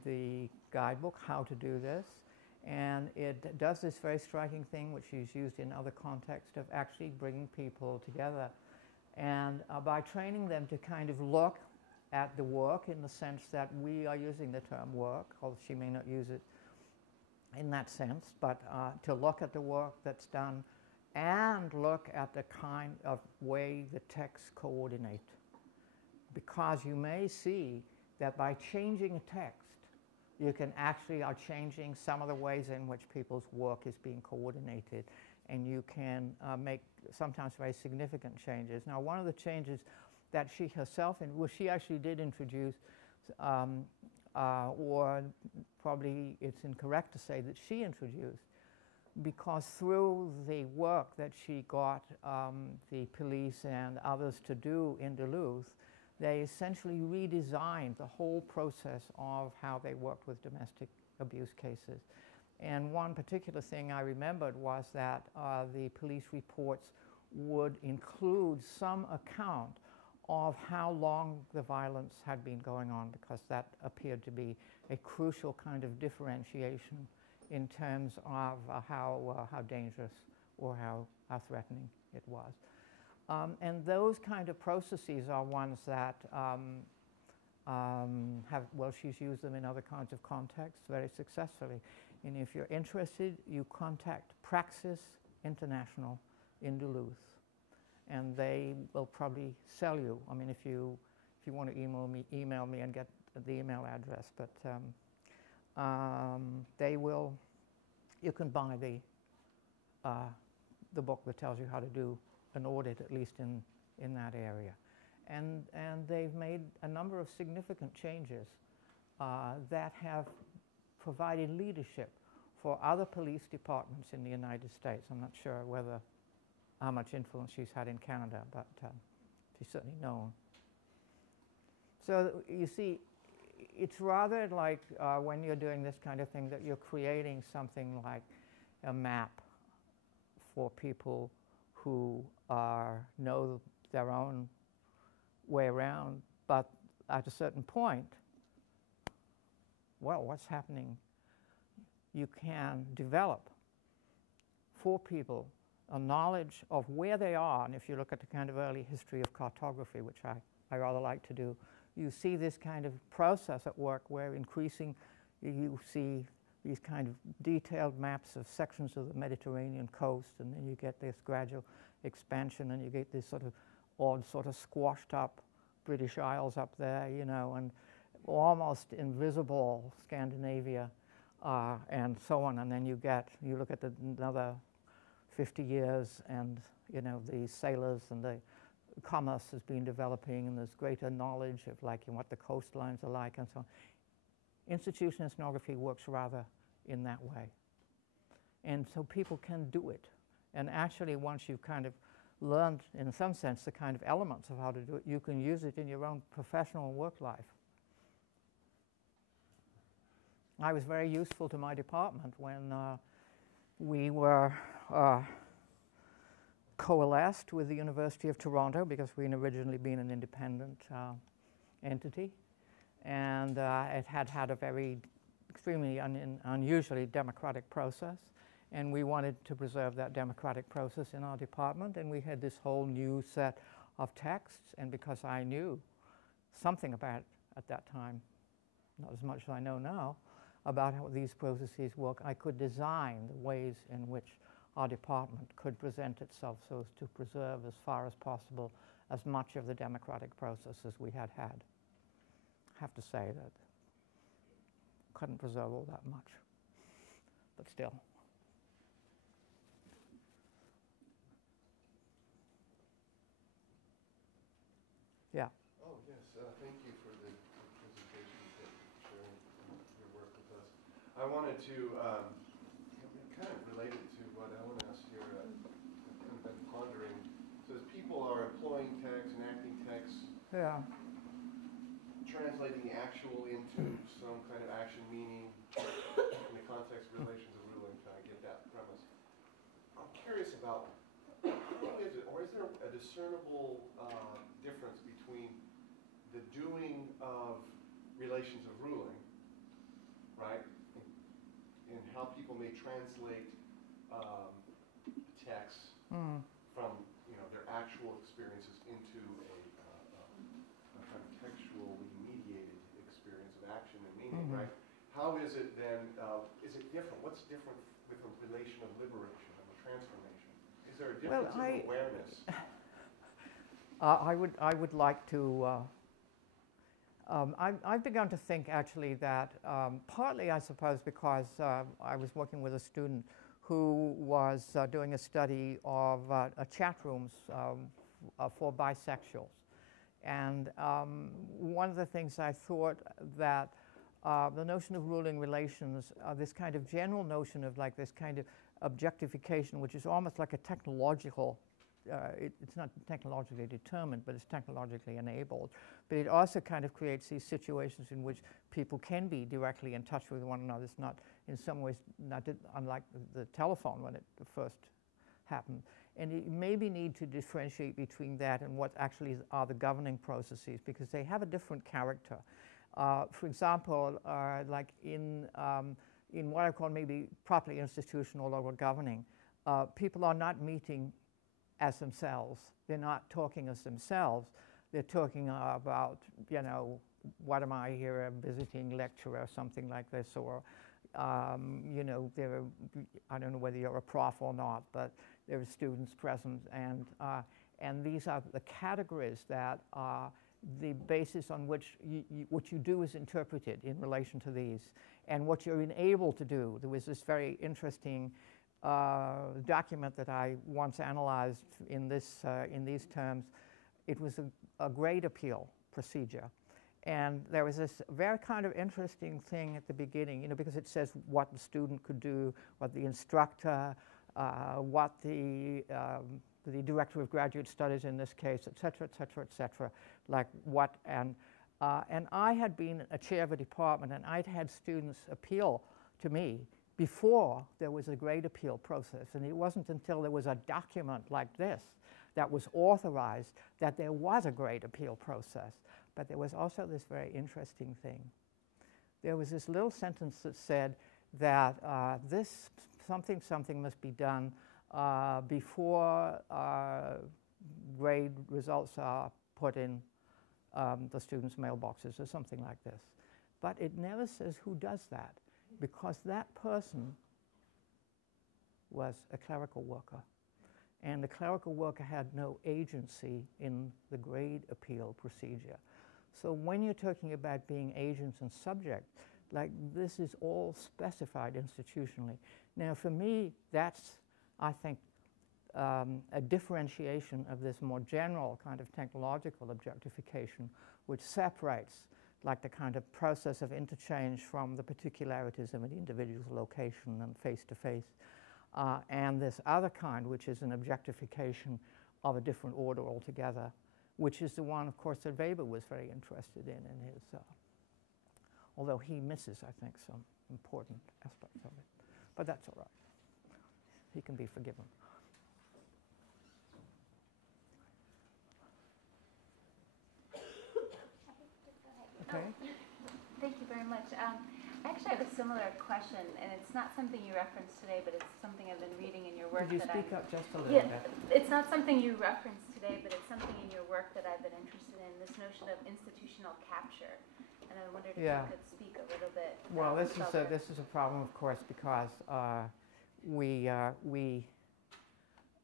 the guidebook, How to Do This. And it does this very striking thing, which is used in other contexts, of actually bringing people together. And by training them to kind of look at the work in the sense that we are using the term work, although she may not use it in that sense, but to look at the work that's done and look at the kind of way the texts coordinate. Because you may see that by changing a text, you can actually are changing some of the ways in which people's work is being coordinated, and you can make sometimes very significant changes. Now, one of the changes that she herself, she actually did introduce, or probably it's incorrect to say that she introduced, because through the work that she got the police and others to do in Duluth, they essentially redesigned the whole process of how they worked with domestic abuse cases. And one particular thing I remembered was that the police reports would include some account of how long the violence had been going on, because that appeared to be a crucial kind of differentiation in terms of how dangerous or how threatening it was. And those kind of processes are ones that she's used them in other kinds of contexts very successfully. And if you're interested, you contact Praxis International in Duluth, and they will probably sell you. I mean, if you want to email me and get the email address, but they will. You can buy the book that tells you how to do an audit, at least in that area, and they've made a number of significant changes that have provided leadership for other police departments in the United States. I'm not sure how much influence she's had in Canada, but she's certainly known. So you see, it's rather like when you're doing this kind of thing that you're creating something like a map for people who know their own way around, but at a certain point, well, what's happening? You can develop for people a knowledge of where they are. And if you look at the kind of early history of cartography, which I rather like to do, you see this kind of process at work where you see these kind of detailed maps of sections of the Mediterranean coast, and then you get this gradual expansion, and you get this sort of odd, sort of squashed up British Isles up there, you know, and almost invisible Scandinavia, and so on. And then you look at another 50 years, and you know, the sailors and the commerce has been developing, and there's greater knowledge of like what the coastlines are like and so on. Institutional ethnography works rather in that way. And so people can do it. And actually, once you've kind of learned, in some sense, the kind of elements of how to do it, you can use it in your own professional and work life. I was very useful to my department when we were coalesced with the University of Toronto, because we'd originally been an independent entity. And it had a very extremely unusually democratic process. And we wanted to preserve that democratic process in our department. And we had this whole new set of texts. And because I knew something about, at that time, not as much as I know now, about how these processes work, I could design the ways in which our department could present itself so as to preserve as far as possible as much of the democratic process as we had had. I have to say that couldn't preserve all that much, but still. Yeah. Oh, yes. Thank you for the presentation, for sharing your work with us. I wanted to, kind of related to what Ellen asked here, I've kind of been pondering. So as people are employing text, enacting text, Yeah. translating the actual into some kind of action meaning in the context of relations of ruling, kind of get that premise. I'm curious about, how is it, or is there a discernible difference between the doing of relations of ruling, right, and how people may translate texts from, you know, their actual experiences into a kind of textually mediated experience of action and meaning, right? How is it then, is it different? What's different with the relation of liberation and the transformation? Is there a difference in awareness? I would like to, I've begun to think actually that partly, I suppose, because I was working with a student who was doing a study of chat rooms for bisexuals. And one of the things I thought that the notion of ruling relations, this kind of general notion of like this kind of objectification, which is almost like a technological, it's not technologically determined, but it's technologically enabled. But it also kind of creates these situations in which people can be directly in touch with one another. It's not, in some ways, not unlike the telephone when it first happened. And you maybe need to differentiate between that and what actually are the governing processes, because they have a different character. For example, like in what I call maybe properly institutional or governing, people are not meeting as themselves. They're not talking as themselves. They're talking about, you know, what am I here, a visiting lecturer or something like this, or, you know, I don't know whether you're a prof or not, but there are students present, and these are the categories that are the basis on which what you do is interpreted in relation to these, and what you're enabled to do. There was this very interesting document that I once analyzed in these terms. It was a grade appeal procedure. And there was this very kind of interesting thing at the beginning, you know, because it says what the student could do, what the instructor, what the director of graduate studies in this case, et cetera, et cetera, et cetera, like what, and I had been a chair of a department, and I'd had students appeal to me before there was a grade appeal process. And it wasn't until there was a document like this that was authorized that there was a grade appeal process. But there was also this very interesting thing. There was this little sentence that said that this something must be done before grade results are put in the students' mailboxes or something like this. But it never says who does that, because that person was a clerical worker. And the clerical worker had no agency in the grade appeal procedure. So when you're talking about being agents and subject, like this is all specified institutionally. Now for me, that's, I think, a differentiation of this more general kind of technological objectification, which separates like the kind of process of interchange from the particularities of an individual's location and face-to-face, and this other kind, which is an objectification of a different order altogether, which is the one, of course, that Weber was very interested in his, although he misses, I think, some important aspects of it. But that's all right. He can be forgiven. Okay. Thank you very much. I actually have a similar question, and it's not something you referenced today, but it's something I've been reading in your work. Could you speak up just a little bit? It's not something you referenced today, but it's something in your work that I've been interested in, this notion of institutional capture. And I wondered if you could speak a little bit. Well, this is a problem, of course, because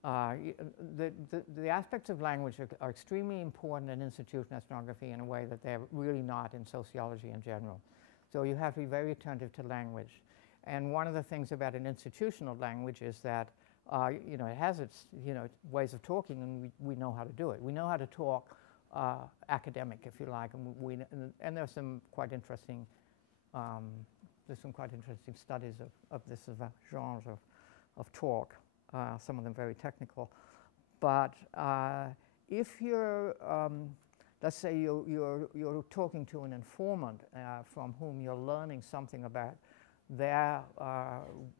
the aspects of language are extremely important in institutional ethnography in a way that they're really not in sociology in general. So you have to be very attentive to language. And one of the things about an institutional language is that you know, it has its ways of talking, and we know how to do it. We know how to talk academic, if you like, and there's some quite interesting studies of this genre of talk. Some of them very technical. But if you're, let's say you're talking to an informant from whom you're learning something about their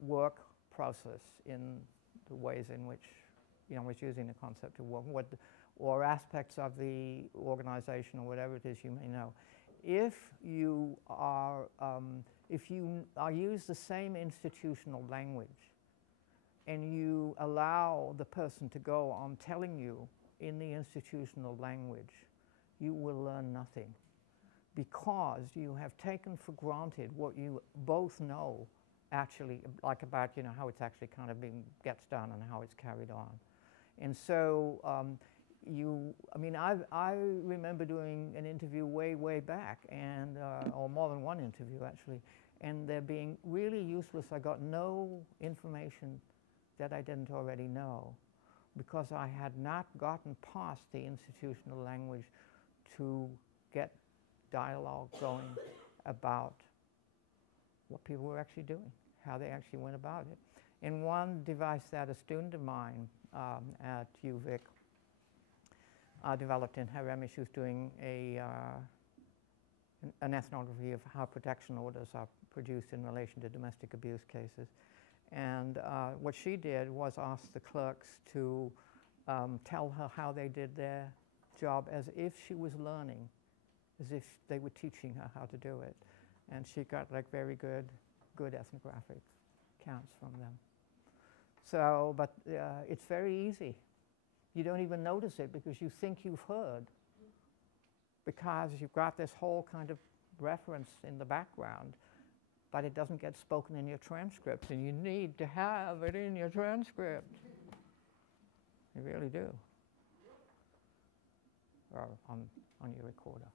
work process in the ways in which, you know, was using the concept of work, or aspects of the organization or whatever it is you may know. If you use the same institutional language, and you allow the person to go on telling you in the institutional language, you will learn nothing, because you have taken for granted what you both know actually, like about, you know, how it's actually kind of gets done and how it's carried on. And so I mean, I remember doing an interview way back, and or more than one interview actually, and they're being really useless. I got no information that I didn't already know, because I had not gotten past the institutional language to get dialogue going about what people were actually doing, how they actually went about it. And one device that a student of mine at UVic developed in her MA, she was doing an ethnography of how protection orders are produced in relation to domestic abuse cases. And what she did was ask the clerks to tell her how they did their job as if she was learning, as if they were teaching her how to do it. And she got like very good ethnographic counts from them. So, but it's very easy. You don't even notice it because you think you've heard, because you've got this whole kind of reference in the background, but it doesn't get spoken in your transcript, and you need to have it in your transcript. You really do. Or on your recorder.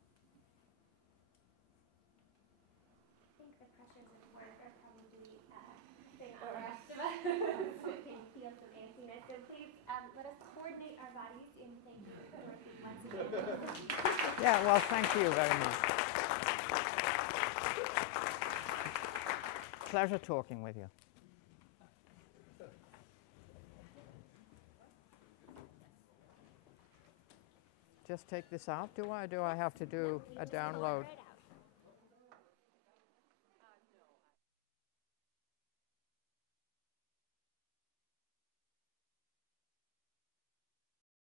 I think the pressures of work are probably thing on the rest of us. So we can feel some antsiness. So please let us coordinate our bodies in thank you, Dorothy, once again. Yeah, well, thank you very much. Pleasure talking with you. Just take this out, do I? Do I have to do a download?